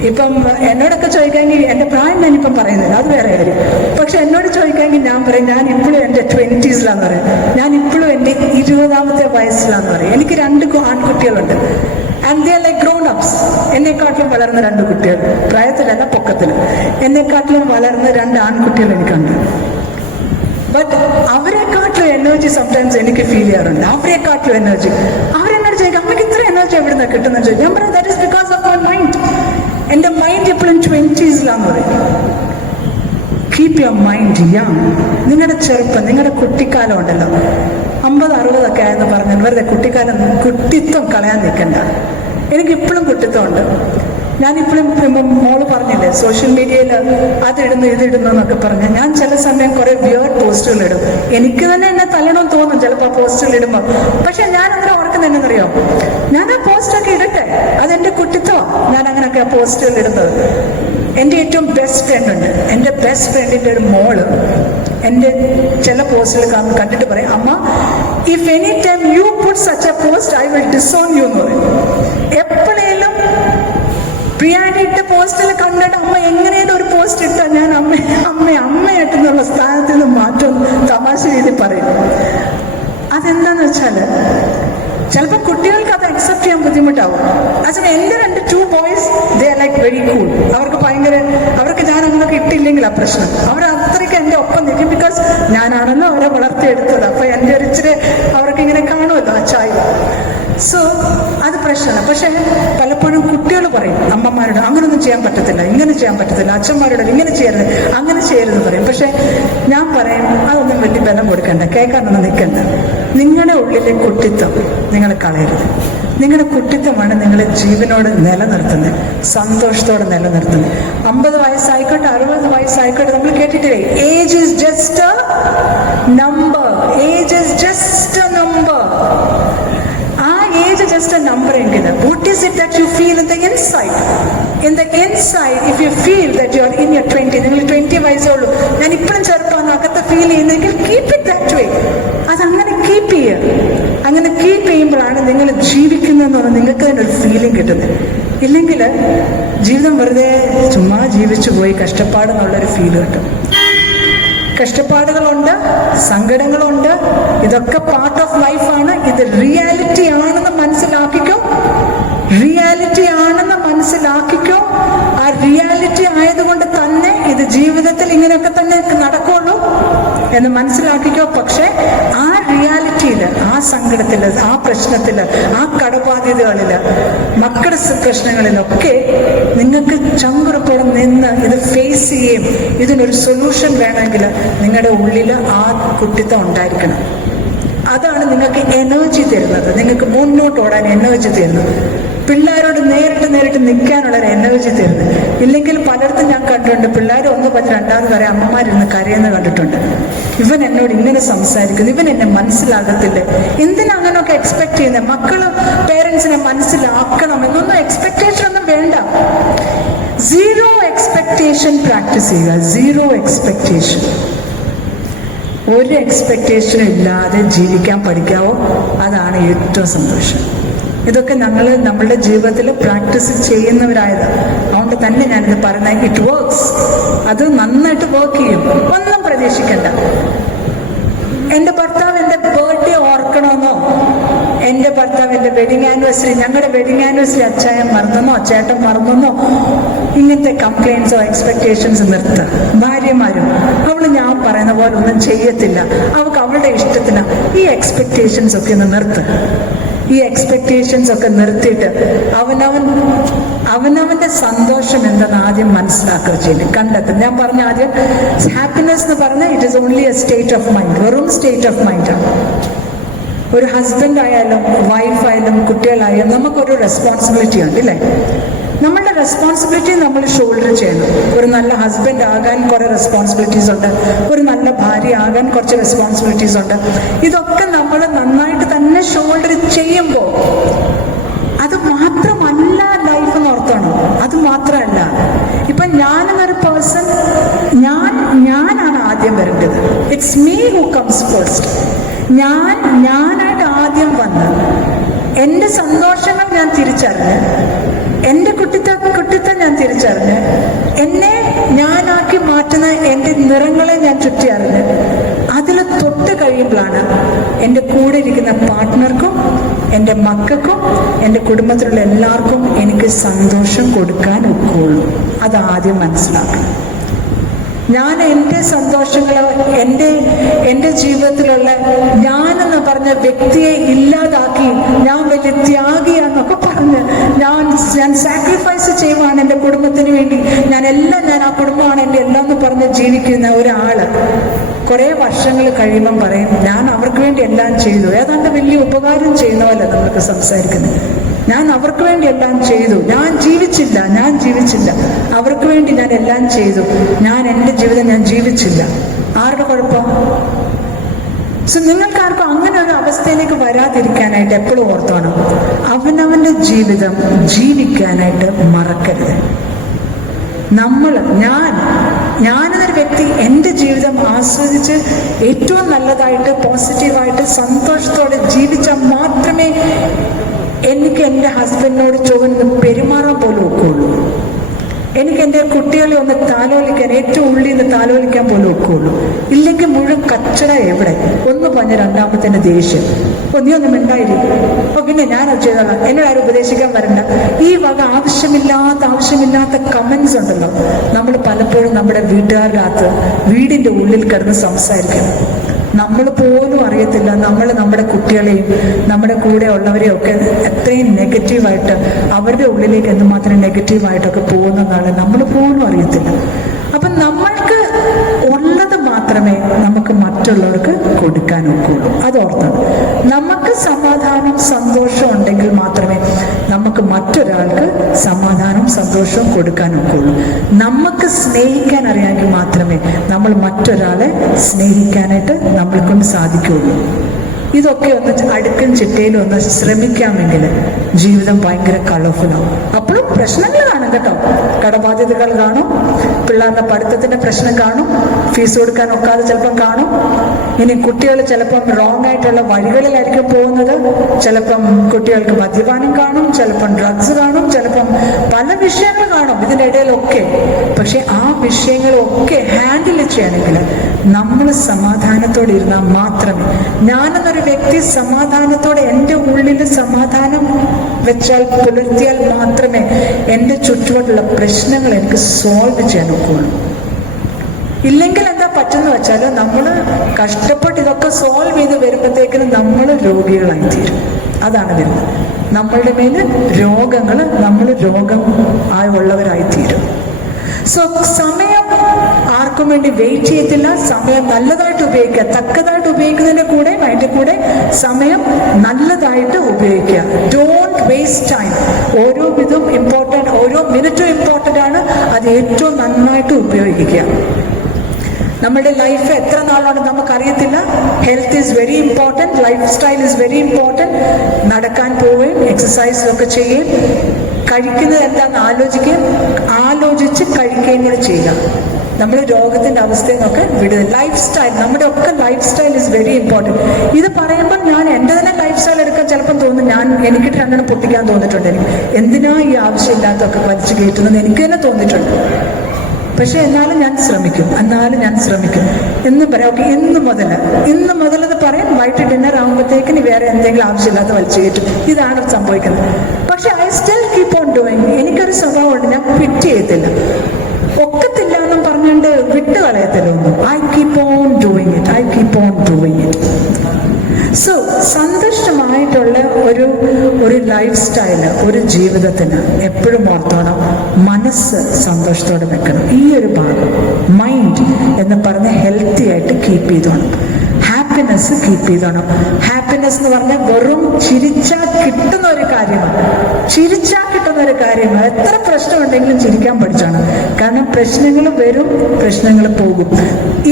ഇപ്പം എന്നോടൊക്കെ ചോദിക്കാമെങ്കിൽ എൻ്റെ പ്രായം ഞാനിപ്പം പറയുന്നില്ല, അത് വേറെ കാര്യം. പക്ഷെ എന്നോട് ചോദിക്കാമെങ്കിൽ ഞാൻ പറയും ഞാൻ ഇപ്പോഴും എൻ്റെ 20s പറയും. ഞാൻ ഇപ്പോഴും എൻ്റെ 20ാമത്തെ വയസ്സിലാന്ന് പറയും. എനിക്ക് 2 ആൺകുട്ടികളുണ്ട്. And they are like grown ups. എന്നെക്കാട്ടിലും വളർന്ന 2 കുട്ടികൾ, പ്രായത്തിലല്ല പൊക്കത്തിലും. എന്നെക്കാട്ടിലും വളർന്ന 2 ആൺകുട്ടികൾ എനിക്കുണ്ട്. ബട്ട് അവരെക്കാട്ടിലും എനർജി സംടൈംസ് എനിക്ക് ഫീൽ ചെയ്യാറുണ്ട്. അവരെക്കാട്ടിലും എനർജി. അവരെന്നോട് ചോദിക്കും അമ്മയ്ക്ക് ഇത്ര എനർജി എവിടെ നിന്ന് കിട്ടുന്ന ചോദിക്കും. ഞാൻ പറയും that is because of my mind. എൻ്റെ മൈൻഡ് എപ്പോഴും 20s പറയും. Keep your mind young. നിങ്ങളുടെ ചെറുപ്പം, നിങ്ങളുടെ കുട്ടിക്കാലം ഉണ്ടല്ലോ, 50, 60 ഒക്കെ ആയെന്ന് പറഞ്ഞാൽ വെറുതെ കുട്ടിത്വം കളയാൻ നിൽക്കണ്ട. എനിക്കിപ്പോഴും കുട്ടിത്വമുണ്ട്. ഞാനിപ്പോഴും മോള് പറഞ്ഞില്ലേ സോഷ്യൽ മീഡിയയിൽ അതിടുന്നു ഇതിടുന്നു എന്നൊക്കെ പറഞ്ഞ് ഞാൻ ചില സമയം കുറെ വിയേർഡ് പോസ്റ്റുകൾ ഇടും. എനിക്ക് തന്നെ എന്നെ തല്ലണമെന്ന് തോന്നും ചിലപ്പോൾ ആ പോസ്റ്റുകൾ ഇടുമ്പോൾ. പക്ഷെ ഞാൻ അങ്ങനെ ഓർക്കുന്നതെന്നറിയോ, ഞാൻ ആ പോസ്റ്റൊക്കെ ഇടട്ടെ, അതെന്റെ കുട്ടിത്വം. ഞാൻ അങ്ങനെയൊക്കെ ആ പോസ്റ്റുകൾ ഇടുന്നത്. എൻ്റെ ഏറ്റവും ബെസ്റ്റ് ഫ്രണ്ട് ഉണ്ട്. എൻ്റെ ബെസ്റ്റ് ഫ്രണ്ടിൻ്റെ ഒരു മോള് എൻ്റെ ചില പോസ്റ്റുകൾ കണ്ടിട്ട് പറയും, അമ്മ if any time you put such A post I will disown U എന്ന് പറയും. എപ്പോഴേലും പ്രിയായിട്ട് പോസ്റ്റിൽ കണ്ടിട്ട് അമ്മ എങ്ങനെയും ഒരു പോസ്റ്റ് ഇട്ടാൽ ഞാൻ അമ്മയായിട്ടെന്നുള്ള സ്ഥാനത്ത് നിന്ന് മാറ്റം തമാശ രീതി പറയും. അതെന്താന്ന് വെച്ചാല് ചിലപ്പോൾ കുട്ടികൾക്ക് അത് അക്സെപ്റ്റ് ചെയ്യാൻ ബുദ്ധിമുട്ടാവും. പക്ഷേ എൻ്റെ 2 boys they are like very cool. അവർക്ക് ഞാൻ അങ്ങനെയൊക്കെ ഇട്ടില്ലെങ്കിൽ ആ പ്രശ്നം. അവർ അത്രയ്ക്ക് എൻ്റെ ഒപ്പം നിൽക്കും. ബിക്കോസ് ഞാനാണല്ലോ അവരെ വളർത്തിയെടുത്തത്. അപ്പൊ എൻ്റെ ഒരു ഇച്ചിരി അവർക്ക് ഇങ്ങനെ കാണുമല്ലോ ആ ചായ. സോ അത് പ്രശ്നമാണ്. പക്ഷെ പലപ്പോഴും കുട്ടികൾ പറയും അമ്മമാരോട് അങ്ങനൊന്നും ചെയ്യാൻ പറ്റത്തില്ല, ഇങ്ങനെ ചെയ്യാൻ പറ്റത്തില്ല, അച്ഛന്മാരോട് ഇങ്ങനെ ചെയ്യരുത്, അങ്ങനെ ചെയ്യരുതെന്ന് പറയും. പക്ഷെ ഞാൻ പറയും അതൊന്നും വലിയ ബലം കൊടുക്കണ്ട, കേൾക്കാനൊന്നും നിൽക്കണ്ട. നിങ്ങളുടെ ഉള്ളിലെ കുട്ടിത്വം നിങ്ങൾ കളയരുത്. നിങ്ങളുടെ കുട്ടിത്തമാണ് നിങ്ങളെ ജീവനോട് നിലനിർത്തുന്നത്, സന്തോഷത്തോടെ നിലനിർത്തുന്നത്. 50 വയസ്സായിക്കോട്ടെ, 60 വയസ്സായിക്കോട്ടെ, നമ്മൾ കേട്ടിട്ടില്ലേ, age is just A number, age is just A number. ആ ഏജ് ജസ്റ്റ് എ നമ്പർ എങ്കിൽ what is it that you feel in the inside? In the inside, if you feel that you are in your 20, നിങ്ങൾ 20 വയസ്സുള്ളൂ, ഞാൻ ഇപ്പോഴും ചെറുപ്പമാണ് അകത്ത് feel ചെയ്യുന്നെങ്കിൽ keep it that way. അതങ്ങനെ keep ചെയ്യുക. അങ്ങനെ കീപ്പ് ചെയ്യുമ്പോഴാണ് നിങ്ങൾ ജീവിക്കുന്നതെന്ന് പറഞ്ഞാൽ നിങ്ങൾക്ക് തന്നെ ഒരു ഫീലിംഗ് കിട്ടുന്നത്. ഇല്ലെങ്കിൽ ജീവിതം വെറുതെ ചുമ്മാ ജീവിച്ചു പോയി കഷ്ടപ്പാടെന്നുള്ളൊരു ഫീൽ കിട്ടും. കഷ്ടപ്പാടുകളുണ്ട്, സങ്കടങ്ങളുണ്ട്, ഇതൊക്കെ പാർട്ട് ഓഫ് ലൈഫാണ്. ഇത് റിയാലിറ്റി ആണെന്ന് മനസ്സിലാക്കിക്കോ, റിയാലിറ്റി ആണെന്ന് മനസ്സിലാക്കിക്കോ. ആ റിയാലിറ്റി ആയതുകൊണ്ട് തന്നെ ഇത് ജീവിതത്തിൽ ഇങ്ങനെയൊക്കെ തന്നെ നടക്കുള്ളൂ എന്ന് മനസ്സിലാക്കിക്കോ. പക്ഷെ ആ റിയാലിറ്റിയിൽ, ആ സങ്കടത്തിൽ, ആ പ്രശ്നത്തിൽ, ആ കടബാധ്യതകളിൽ, മക്കളുടെ പ്രശ്നങ്ങളിലൊക്കെ നിങ്ങൾക്ക് ചങ്കുറപ്പോടെ നിന്ന് ഇത് ഫേസ് ചെയ്യും. ഇതിനൊരു സൊല്യൂഷൻ വേണമെങ്കിൽ നിങ്ങളുടെ ഉള്ളിൽ ആ കുട്ടിത്തം ഉണ്ടായിരിക്കണം. അതാണ് നിങ്ങൾക്ക് എനർജി തരുന്നത്, നിങ്ങൾക്ക് മുന്നോട്ട് ഓടാൻ എനർജി തരുന്നത്, പിള്ളേരോട് നേരിട്ട് നിൽക്കാനുള്ളൊരു എനർജി തരുന്നത്. ഇല്ലെങ്കിൽ പലയിടത്തും ഞാൻ കണ്ടിട്ടുണ്ട്, പിള്ളേർ ഒന്ന് പറഞ്ഞ് രണ്ടാമത് വരെ അമ്മമാരിന്ന് കരയുന്ന കണ്ടിട്ടുണ്ട്. ഇവൻ എന്നോട് ഇങ്ങനെ സംസാരിക്കുന്നു, ഇവൻ എന്നെ മനസ്സിലാകത്തില്ലേ, എന്തിനാ അങ്ങനെയൊക്കെ എക്സ്പെക്ട് ചെയ്യുന്നത്? മക്കള് പേരൻസിനെ മനസ്സിലാക്കണം എന്നൊന്നും എക്സ്പെക്ടേഷൻ ഒന്നും വേണ്ട. സീറോ എക്സ്പെക്ടേഷൻ പ്രാക്ടീസ് ചെയ്യുക, സീറോ എക്സ്പെക്ടേഷൻ. ഒരു എക്സ്പെക്ടേഷനും ഇല്ലാതെ ജീവിക്കാൻ പഠിക്കാവോ, അതാണ് ഏറ്റവും സന്തോഷം. ഇതൊക്കെ നമ്മളുടെ ജീവിതത്തിൽ പ്രാക്ടീസ് ചെയ്യുന്നവരായത്. അതുകൊണ്ട് തന്നെ ഞാനിത് പറയുന്നത്, ഇറ്റ് വർക്ക്സ്. അത് നന്നായിട്ട് വർക്ക് ചെയ്യും. ഒന്നും പ്രതീക്ഷിക്കണ്ട. എൻ്റെ ഭർത്താവ് എൻ്റെ ബർത്ത്ഡേ ഓർക്കണമെന്നോ, എൻ്റെ ഭർത്താവ് എൻ്റെ വെഡിങ് ആനിവേഴ്സറി, ഞങ്ങളുടെ വെഡിങ് ആനിവേഴ്സറി അച്ചായൻ മറന്നെന്നോ ചേട്ടൻ മറന്നെന്നോ, ഇങ്ങനത്തെ കംപ്ലൈൻസോ എക്സ്പെക്ടേഷൻസ് നിർത്തുക. ഭാര്യമാരും അവള് ഞാൻ പറയുന്ന പോലെ ഒന്നും ചെയ്യത്തില്ല, അവൾക്ക് അവളുടെ ഇഷ്ടത്തിന്, ഈ എക്സ്പെക്ടേഷൻസ് ഒക്കെ ഒന്ന് നിർത്തുക. ഈ എക്സ്പെക്ടേഷൻസ് ഒക്കെ നിർത്തിയിട്ട് അവനവന്റെ സന്തോഷം എന്തെന്ന് ആദ്യം മനസ്സിലാക്കുക ചെയ്യും, കണ്ടെത്തും. ഞാൻ പറഞ്ഞ ആദ്യം ഹാപ്പിനെസ് എന്ന് പറഞ്ഞാൽ it is only A state of mind, വെറും സ്റ്റേറ്റ് ഓഫ് മൈൻഡാണ്. ഒരു ഹസ്ബൻഡ് ആയാലും വൈഫായാലും കുട്ടികളായാലും നമുക്കൊരു റെസ്പോൺസിബിലിറ്റി ഉണ്ട്, ഇല്ലേ? നമ്മളുടെ റെസ്പോൺസിബിലിറ്റി നമ്മൾ ഷോൾഡർ ചെയ്യണം. ഒരു നല്ല ഹസ്ബൻഡ് ആകാൻ കുറെ റെസ്പോൺസിബിലിറ്റീസ് ഉണ്ട്, ഒരു നല്ല ഭാര്യ ആകാൻ കുറച്ച് റെസ്പോൺസിബിലിറ്റീസ് ഉണ്ട്. ഇതൊക്കെ നമ്മൾ നന്നായിട്ട് തന്നെ ഷോൾഡർ ചെയ്യുമ്പോൾ അത് മാത്രമല്ല ലൈഫ് എന്ന് ഓർത്തണം. അത് മാത്രമല്ല, ഇപ്പൊ ഞാനെന്നൊരു പേഴ്സൺ, ഞാനാണ് ആദ്യം വരേണ്ടത്. It's me who comes first. ഞാനായിട്ട് ആദ്യം വന്ന് എൻ്റെ സന്തോഷങ്ങൾ ഞാൻ തിരിച്ചറിഞ്ഞ്, എൻ്റെ കുട്ടിത്തം ഞാൻ തിരിച്ചറിഞ്ഞ്, എന്നെ ഞാനാക്കി മാറ്റുന്ന എൻ്റെ നിറങ്ങളെ ഞാൻ ചുറ്റിയറിഞ്ഞ് അതിൽ തൊട്ട് കഴിയുമ്പോഴാണ് എൻ്റെ കൂടെ ഇരിക്കുന്ന പാർട്ട്ണർക്കും എൻ്റെ മക്കൾക്കും എൻ്റെ കുടുംബത്തിലുള്ള എല്ലാവർക്കും എനിക്ക് സന്തോഷം കൊടുക്കാൻ ഒക്കുള്ളൂ. അതാദ്യം മനസ്സിലാക്കണം. ഞാൻ എൻ്റെ സന്തോഷങ്ങൾ, എൻ്റെ ജീവിതത്തിലുള്ള ഞാനെന്ന് പറഞ്ഞ വ്യക്തിയെ ഇല്ലാതാക്കി ഞാൻ വലിയ ത്യാഗിയാന്നൊക്കെ പറഞ്ഞ് ഞാൻ സാക്രിഫൈസ് ചെയ്യുവാണ് എൻ്റെ കുടുംബത്തിന് വേണ്ടി, ഞാൻ ആ കുടുംബമാണ് എൻ്റെ എല്ലാം എന്ന് പറഞ്ഞ് ജീവിക്കുന്ന ഒരാള് കുറെ വർഷങ്ങൾ കഴിയുമ്പം പറയും, ഞാൻ അവർക്ക് വേണ്ടി എല്ലാം ചെയ്തു. ഏതാണ്ട് വലിയ ഉപകാരം ചെയ്യുന്ന പോലെ നമുക്ക് സംസാരിക്കുന്നത്. ഞാൻ അവർക്ക് വേണ്ടി എല്ലാം ചെയ്തു, ഞാൻ ജീവിച്ചില്ല, അവർക്ക് വേണ്ടി ഞാൻ എല്ലാം ചെയ്തു, ഞാൻ എൻ്റെ ജീവിതം ഞാൻ ജീവിച്ചില്ല. ആരുടെ കുഴപ്പം? സോ നിങ്ങൾക്കാർക്കും അങ്ങനെ ഒരു അവസ്ഥയിലേക്ക് വരാതിരിക്കാനായിട്ട് എപ്പോഴും ഓർത്തോണം, അവനവന്റെ ജീവിതം ജീവിക്കാനായിട്ട് മറക്കരുത്. ഞാനെന്നൊരു വ്യക്തി എൻ്റെ ജീവിതം ആസ്വദിച്ച് ഏറ്റവും നല്ലതായിട്ട് പോസിറ്റീവായിട്ട് സന്തോഷത്തോടെ ജീവിച്ചാൽ മാത്രമേ എനിക്ക് എൻ്റെ ഹസ്ബൻഡിനോട് ചൊവ്വന്ന് പെരുമാറാൻ പോലും ഒക്കുള്ളൂ. എനിക്ക് എൻ്റെ കുട്ടികളെ ഒന്ന് താലോലിക്കാൻ, ഏറ്റവും ഉള്ളിൽ നിന്ന് താലോലിക്കാൻ പോലും ഒക്കുള്ളൂ. ഇല്ലെങ്കിൽ മുഴുവൻ കച്ചട. എവിടെ ഒന്ന് പറഞ്ഞ രണ്ടാമത്തെ ദേഷ്യം, നീ ഒന്നും മിണ്ടായിരിക്കും, പിന്നെ ഞാനത് ചെയ്തോളാം, എന്നോട് ആരും ഉപദേശിക്കാൻ വരണ്ട. ഈ വക ആവശ്യമില്ലാത്ത കമന്റ്സ് ഉണ്ടല്ലോ, നമ്മൾ പലപ്പോഴും നമ്മുടെ വീട്ടുകാരുടെ അകത്ത് വീടിന്റെ ഉള്ളിൽ കിടന്ന് സംസാരിക്കണം. നമ്മൾ പോലും അറിയത്തില്ല നമ്മുടെ കുട്ടികളെയും നമ്മുടെ കൂടെ ഉള്ളവരെയും ഒക്കെ എത്രയും നെഗറ്റീവായിട്ട് അവരുടെ ഉള്ളിലേക്ക് എന്തുമാത്രം നെഗറ്റീവായിട്ടൊക്കെ പോകുന്നതാണ് നമ്മൾ പോലും അറിയത്തില്ല. അപ്പം നമ്മൾക്ക് ഉള്ളത് മാത്രമേ നമുക്ക് മറ്റുള്ളവർക്ക് കൊടുക്കാൻ ഒക്കുള്ളൂ. അതോർത്ത് നമുക്ക് സമാധാനം സന്തോഷം ഉണ്ടെങ്കിൽ മാത്രമേ നമുക്ക് മറ്റൊരാൾക്ക് സമാധാനം സന്തോഷവും കൊടുക്കാനൊക്കുള്ളൂ. നമുക്ക് സ്നേഹിക്കാൻ അറിയാമെങ്കിൽ മാത്രമേ നമ്മൾ മറ്റൊരാളെ സ്നേഹിക്കാനായിട്ട് നമ്മളെ കൊണ്ട് സാധിക്കുകയുള്ളൂ. ഇതൊക്കെ ഒന്ന് അടുക്കും ചിട്ടയിലും ഒന്ന് ശ്രമിക്കാമെങ്കിൽ ജീവിതം ഭയങ്കര കളർഫുള്ളാവും. അപ്പോഴും പ്രശ്നങ്ങൾ കാണും കേട്ടോ, കടബാധ്യതകൾ കാണും, പിള്ളേരുടെ പഠിത്തത്തിന്റെ പ്രശ്നം കാണും, ഫീസ് കൊടുക്കാൻ ഒക്കാതെ ചിലപ്പം കാണും. ഇനി കുട്ടികൾ ചിലപ്പം റോങ് ആയിട്ടുള്ള വഴികളിലായിരിക്കും പോകുന്നത്, ചിലപ്പം കുട്ടികൾക്ക് മദ്യപാനം കാണും, ചിലപ്പം ഡ്രഗ്സ് കാണും, ചിലപ്പം പല വിഷയങ്ങൾ കാണും ഇതിൻ്റെ ഇടയിലൊക്കെ. പക്ഷെ ആ വിഷയങ്ങളൊക്കെ ഹാൻഡിൽ ചെയ്യണമെങ്കിൽ നമ്മൾ സമാധാനത്തോടെ ഇരുന്നാൽ മാത്രമേ, ഞാനെന്നൊരു വ്യക്തി സമാധാനത്തോടെ എൻ്റെ ഉള്ളിൽ സമാധാനം വെച്ചാൽ പുലർത്തിയാൽ മാത്രമേ എൻ്റെ ചുറ്റുപാടുള്ള പ്രശ്നങ്ങൾ എനിക്ക് സോൾവ് ചെയ്യാൻ ഒക്കുള്ളൂ. ഇല്ലെങ്കിൽ എന്താ പറ്റുന്ന വെച്ചാൽ നമ്മൾ കഷ്ടപ്പെട്ട് ഇതൊക്കെ സോൾവ് ചെയ്ത് വരുമ്പോഴത്തേക്കിന് നമ്മൾ രോഗികളായിത്തീരും. അതാണ് വരുന്നത്. നമ്മളുടെ മേല് രോഗങ്ങൾ, നമ്മൾ രോഗം ഉള്ളവരായിത്തീരും. സോ സമയം ആർക്കും വേണ്ടി വെയിറ്റ് ചെയ്യത്തില്ല. സമയം നല്ലതായിട്ട് ഉപയോഗിക്കുക, തക്കതായിട്ട് ഉപയോഗിക്കുന്നതിന്റെ കൂടെ അതിന്റെ കൂടെ സമയം നല്ലതായിട്ട് ഉപയോഗിക്കുക. Don't waste time. ഓരോ ഇതും ഇമ്പോർട്ടൻ്റ്, ഓരോ മിനിറ്റും ഇമ്പോർട്ടൻ്റ് ആണ്. അത് ഏറ്റവും നന്നായിട്ട് ഉപയോഗിക്കുക. നമ്മുടെ ലൈഫ് എത്ര നാളാണ് നമുക്കറിയത്തില്ല. Health is very important, life style is very important. നടക്കാൻ പോവുകയും എക്സസൈസൊക്കെ ചെയ്യുകയും കഴിക്കുന്നത് എന്താണെന്ന് ആലോചിച്ച് കഴിക്കുകയും കൂടെ ചെയ്യുക. നമ്മൾ രോഗത്തിന്റെ അവസ്ഥയിൽ നിന്നൊക്കെ വിടുക. ലൈഫ് സ്റ്റൈൽ, നമ്മുടെ ഒക്കെ life style is very important. ഇത് പറയുമ്പോൾ ഞാൻ എൻ്റെ തന്നെ ലൈഫ് സ്റ്റൈൽ എടുക്കാൻ ചിലപ്പം തോന്നും, എനിക്ക് രണ്ടെണ്ണം പൊട്ടിക്കാൻ തോന്നിയിട്ടുണ്ട്. എനിക്ക് എന്തിനാ ഈ ആവശ്യമില്ലാത്തൊക്കെ വലിച്ചു കയറ്റുന്നത് എനിക്ക് തന്നെ തോന്നിയിട്ടുണ്ട്. പക്ഷെ എന്നാലും ഞാൻ ശ്രമിക്കും എന്ന് പറയാം. ഓക്കെ, ഇന്ന് മുതൽ എന്ന് പറയും. വൈകിട്ട് ഡിന്നർ ആകുമ്പോഴത്തേക്കിന് വേറെ എന്തെങ്കിലും ആവശ്യമില്ലാത്ത വലിച്ചു കയറ്റും. ഇതാണ് സംഭവിക്കുന്നത്. പക്ഷെ I still keep on doing. എനിക്കൊരു സ്വഭാവമുണ്ട്, ഞാൻ ക്വിറ്റ് ചെയ്യത്തില്ല. ഒക്കത്തില്ല എന്നും പറഞ്ഞുകൊണ്ട് വിട്ട് കളയത്തില്ല ഒന്നും. I keep on doing it. So സന്തുഷ്ടമായിട്ടുള്ള ഒരു ലൈഫ് സ്റ്റൈല്, ഒരു ജീവിതത്തിന് എപ്പോഴും ഓർത്തോണം, മനസ്സ് സന്തോഷത്തോടെ വെക്കണം. ഈ ഒരു ഭാഗം മൈൻഡ് എന്ന് പറഞ്ഞ ഹെൽത്തി ആയിട്ട് കീപ്പ് ചെയ്തോണം. ഹാപ്പിനെസ് കീപ്പ് ചെയ്തോണം. ഹാപ്പിനെസ് എന്ന് പറഞ്ഞാൽ വെറും ചിരിച്ചാൽ കിട്ടുന്ന ഒരു കാര്യമാണ്. എത്ര പ്രശ്നമുണ്ടെങ്കിലും ചിരിക്കാൻ പഠിച്ചോണം. കാരണം പ്രശ്നങ്ങൾ വരും, പ്രശ്നങ്ങൾ പോകും,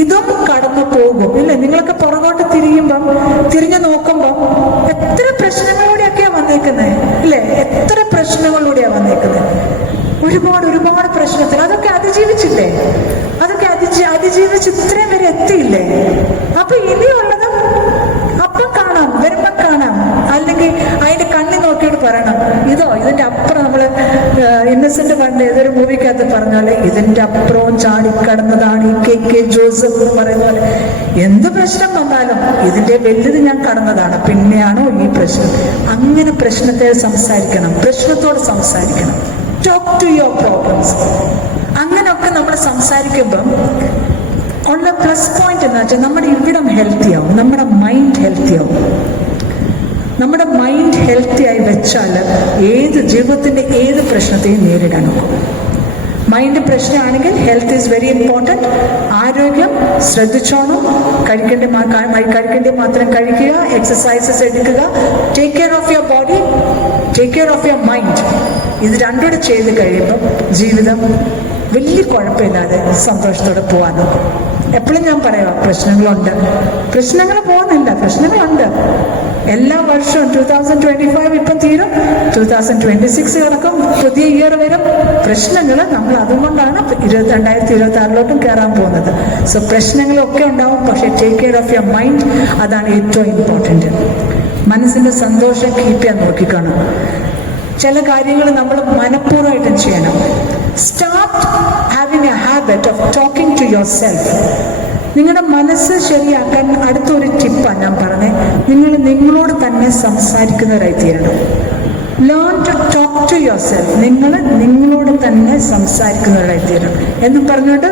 ഇതും കടന്നു പോകും. ഇല്ല, നിങ്ങളൊക്കെ പുറകോട്ട് തിരിഞ്ഞു നോക്കുമ്പോൾ എത്ര പ്രശ്നങ്ങളിലൂടെയൊക്കെയാ വന്നേക്കുന്നത്, ഇല്ലേ? എത്ര പ്രശ്നങ്ങളിലൂടെയാ വന്നേക്കുന്നത്. ഒരുപാട് പ്രശ്നത്തിൽ അതൊക്കെ അതിജീവിച്ചില്ലേ? അതിജീവിച്ച് ഇത്രയും വരെ എത്തിയില്ലേ? അപ്പൊ ഇനിയുള്ളതും അപ്പം കാണാം, വരുമ്പം കാണാം. അല്ലെങ്കിൽ അതിന്റെ കണ്ണി നോക്കിയിട്ട് പറയണം, ഇതിന്റെ അപ്പുറം. നമ്മള് ഇന്നസെന്റ് പണ്ട് ഏതൊരു മൂവിക്കകത്ത് പറഞ്ഞാല് ഇതിന്റെ അപ്പുറവും ചാടിക്കടന്നതാണ് ഈ KK ജോസഫ് എന്ന് പറയുന്ന പോലെ. എന്ത് പ്രശ്നം വന്നാലും ഇതിന്റെ വലുത് ഞാൻ കടന്നതാണ്, പിന്നെയാണോ ഈ പ്രശ്നം? അങ്ങനെ പ്രശ്നത്തോട് സംസാരിക്കണം. Talk to your problems. അങ്ങനെയൊക്കെ നമ്മൾ സംസാരിക്കുമ്പം ഉള്ള പ്ലസ് പോയിന്റ് എന്ന് വെച്ചാൽ നമ്മുടെ ഇവിടം ഹെൽത്തി ആവും, നമ്മുടെ മൈൻഡ് ഹെൽത്തി ആവും. നമ്മുടെ മൈൻഡ് ഹെൽത്തി ആയി വെച്ചാൽ ജീവിതത്തിന്റെ ഏത് പ്രശ്നത്തെയും നേരിടാനൊക്കും. മൈൻഡ് പ്രശ്നമാണെങ്കിൽ ഹെൽത്ത് ഈസ് വെരി ഇമ്പോർട്ടൻറ്റ്. ആരോഗ്യം ശ്രദ്ധിച്ചോണം. കഴിക്കേണ്ടി മാത്രം കഴിക്കുക, എക്സസൈസസ് എടുക്കുക. Take care of your body, take care of your mind. ഇത് രണ്ടുകൂടെ ചെയ്ത് കഴിയുമ്പോൾ ജീവിതം വലിയ കുഴപ്പമില്ലാതെ സന്തോഷത്തോടെ പോകാൻ നോക്കും. എപ്പോഴും ഞാൻ പറയാം, പ്രശ്നങ്ങൾ പോകുന്നില്ല, പ്രശ്നങ്ങളുണ്ട്. എല്ലാ വർഷവും 2025 ഇപ്പം തീരും, 2026 കിടക്കും, പുതിയ ഇയർ വരും. പ്രശ്നങ്ങൾ നമ്മൾ അതുകൊണ്ടാണ് 2026 കയറാൻ പോകുന്നത്. സോ പ്രശ്നങ്ങളൊക്കെ ഉണ്ടാവും, പക്ഷെ take care of your mind, അതാണ് ഏറ്റവും ഇമ്പോർട്ടൻറ്റ്. മനസ്സിന്റെ സന്തോഷം കീപ്പ് ചെയ്യാൻ നോക്കിക്കാണും. ചില കാര്യങ്ങൾ നമ്മൾ മനഃപൂർവ്വമായിട്ടും ചെയ്യണം. Start having a habit of talking to yourself. നിങ്ങളുടെ മനസ്സ് ശരിയാക്കാൻ അടുത്തൊരു ടിപ്പാണ് ഞാൻ പറഞ്ഞത്. നിങ്ങളോട് തന്നെ സംസാരിക്കുന്നവരായി തീരണം. Learn to talk to yourself. നിങ്ങളോട് തന്നെ സംസാരിക്കുന്നവരായി തീരണം എന്ന് പറഞ്ഞിട്ട്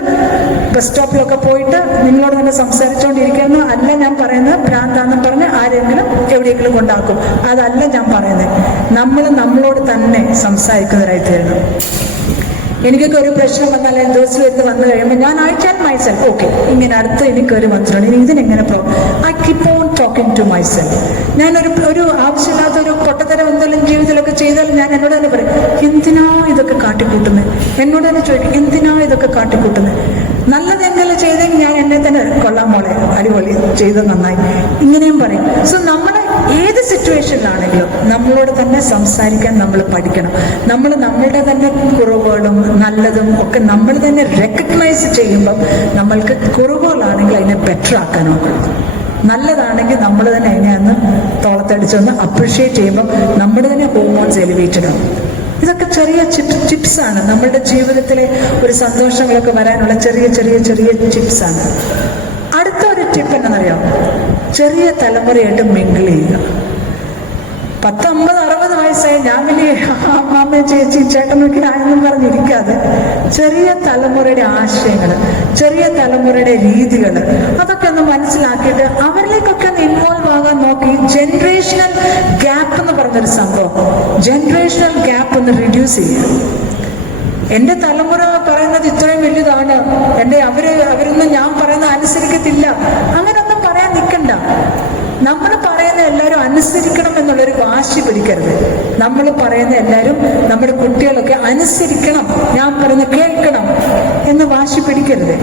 ബസ് സ്റ്റോപ്പിലൊക്കെ പോയിട്ട് നിങ്ങളോട് തന്നെ സംസാരിച്ചുകൊണ്ടിരിക്കുന്ന അല്ല ഞാൻ പറയുന്നത്. ഭ്രാന്താണെന്ന് പറഞ്ഞ് ആരെങ്കിലും എവിടെയെങ്കിലും കൊണ്ടാക്കും, അതല്ല ഞാൻ പറയുന്നത്. നമ്മളോട് തന്നെ സംസാരിക്കുന്നവരായി തീരണം. എനിക്കൊക്കെ ഒരു പ്രശ്നം വന്നാൽ ദിവസം എടുത്ത് വന്നു കഴിയുമ്പോൾ ഞാൻ I tell my myself, okay, ഇങ്ങനെ അടുത്ത് എനിക്ക് ഒരു വന്നിട്ടുണ്ട്, ഇതിനെങ്ങനെ I keep on talking to myself. ഞാനൊരു ആവശ്യമില്ലാത്ത ഒരു പൊട്ടത്തരം എന്തെങ്കിലും ജീവിതത്തിലൊക്കെ ചെയ്താൽ ഞാൻ എന്നോട് തന്നെ പറയും, എന്തിനാ ഇതൊക്കെ കാട്ടിക്കൂട്ടുന്നത്? എന്നോട് തന്നെ ചോദിക്കും, എന്തിനാ ഇതൊക്കെ കാട്ടിക്കൂട്ടുന്നത്? നല്ലതെന്തെങ്കിലും ചെയ്തെങ്കിൽ ഞാൻ എന്നെ തന്നെ കൊള്ളാൻ മോളെ, അടിപൊളി, ചെയ്ത് നന്നായി, ഇങ്ങനെയും പറയും. സോ നമ്മൾ ഏത് സിറ്റുവേഷനിലാണെങ്കിലും നമ്മളോട് തന്നെ സംസാരിക്കാൻ നമ്മൾ പഠിക്കണം. നമ്മൾ നമ്മളുടെ തന്നെ കുറവുകളും നല്ലതും ഒക്കെ നമ്മൾ തന്നെ റെക്കഗ്നൈസ് ചെയ്യുമ്പം നമ്മൾക്ക് കുറവുകളാണെങ്കിൽ അതിനെ ബെറ്റർ ആക്കാൻ നോക്കണം. നല്ലതാണെങ്കിൽ നമ്മൾ തന്നെ അതിനെ ഒന്ന് തോളത്തടിച്ചൊന്ന് അപ്രിഷ്യേറ്റ് ചെയ്യുമ്പോൾ നമ്മൾ തന്നെ ഹോർമോൺസ് എലിവേറ്റഡ് ആവും. ഇതൊക്കെ ചെറിയ ടിപ്സാണ്. നമ്മളുടെ ജീവിതത്തിലെ ഒരു സന്തോഷങ്ങളൊക്കെ വരാനുള്ള ചെറിയ ചെറിയ ചെറിയ ടിപ്സാണ്. അടുത്ത ഒരു ടിപ്പ് എന്നറിയാം, ചെറിയ തലമുറയായിട്ട് മിങ്കിൾ ചെയ്യുക. 10, 50, 60 വയസ്സായി ഞാൻ വലിയ അമ്മ ചേച്ചി ചേട്ടനൊക്കെ ആയെന്നും പറഞ്ഞിരിക്കാതെ ചെറിയ തലമുറയുടെ ആശയങ്ങൾ, ചെറിയ തലമുറയുടെ രീതികൾ, അതൊക്കെ ഒന്ന് മനസ്സിലാക്കിയിട്ട് അവരിലേക്കൊക്കെ ഒന്ന് ഇൻവോൾവ് ആകാൻ നോക്കി. ജനറേഷണൽ ഗ്യാപ്പ് എന്ന് പറഞ്ഞൊരു സംഭവം, ജനറേഷണൽ ഗ്യാപ്പ് ഒന്ന് റിഡ്യൂസ് ചെയ്യുക. എന്റെ തലമുറ പറയുന്നത് ഇത്രയും വലുതാണ്, അവരൊന്നും ഞാൻ പറയുന്നത് അനുസരിക്കത്തില്ല, അങ്ങനൊന്നും പറയാൻ നിൽക്കണ്ട. നമ്മൾ പറയുന്ന എല്ലാവരും അനുസരിക്കണം എന്നുള്ളൊരു വാശി പിടിക്കരുത്. നമ്മൾ പറയുന്ന എല്ലാവരും, നമ്മുടെ കുട്ടികളൊക്കെ അനുസരിക്കണം, ഞാൻ പറയുന്നത് കേൾക്കണം എന്ന് വാശി പിടിക്കരുത്.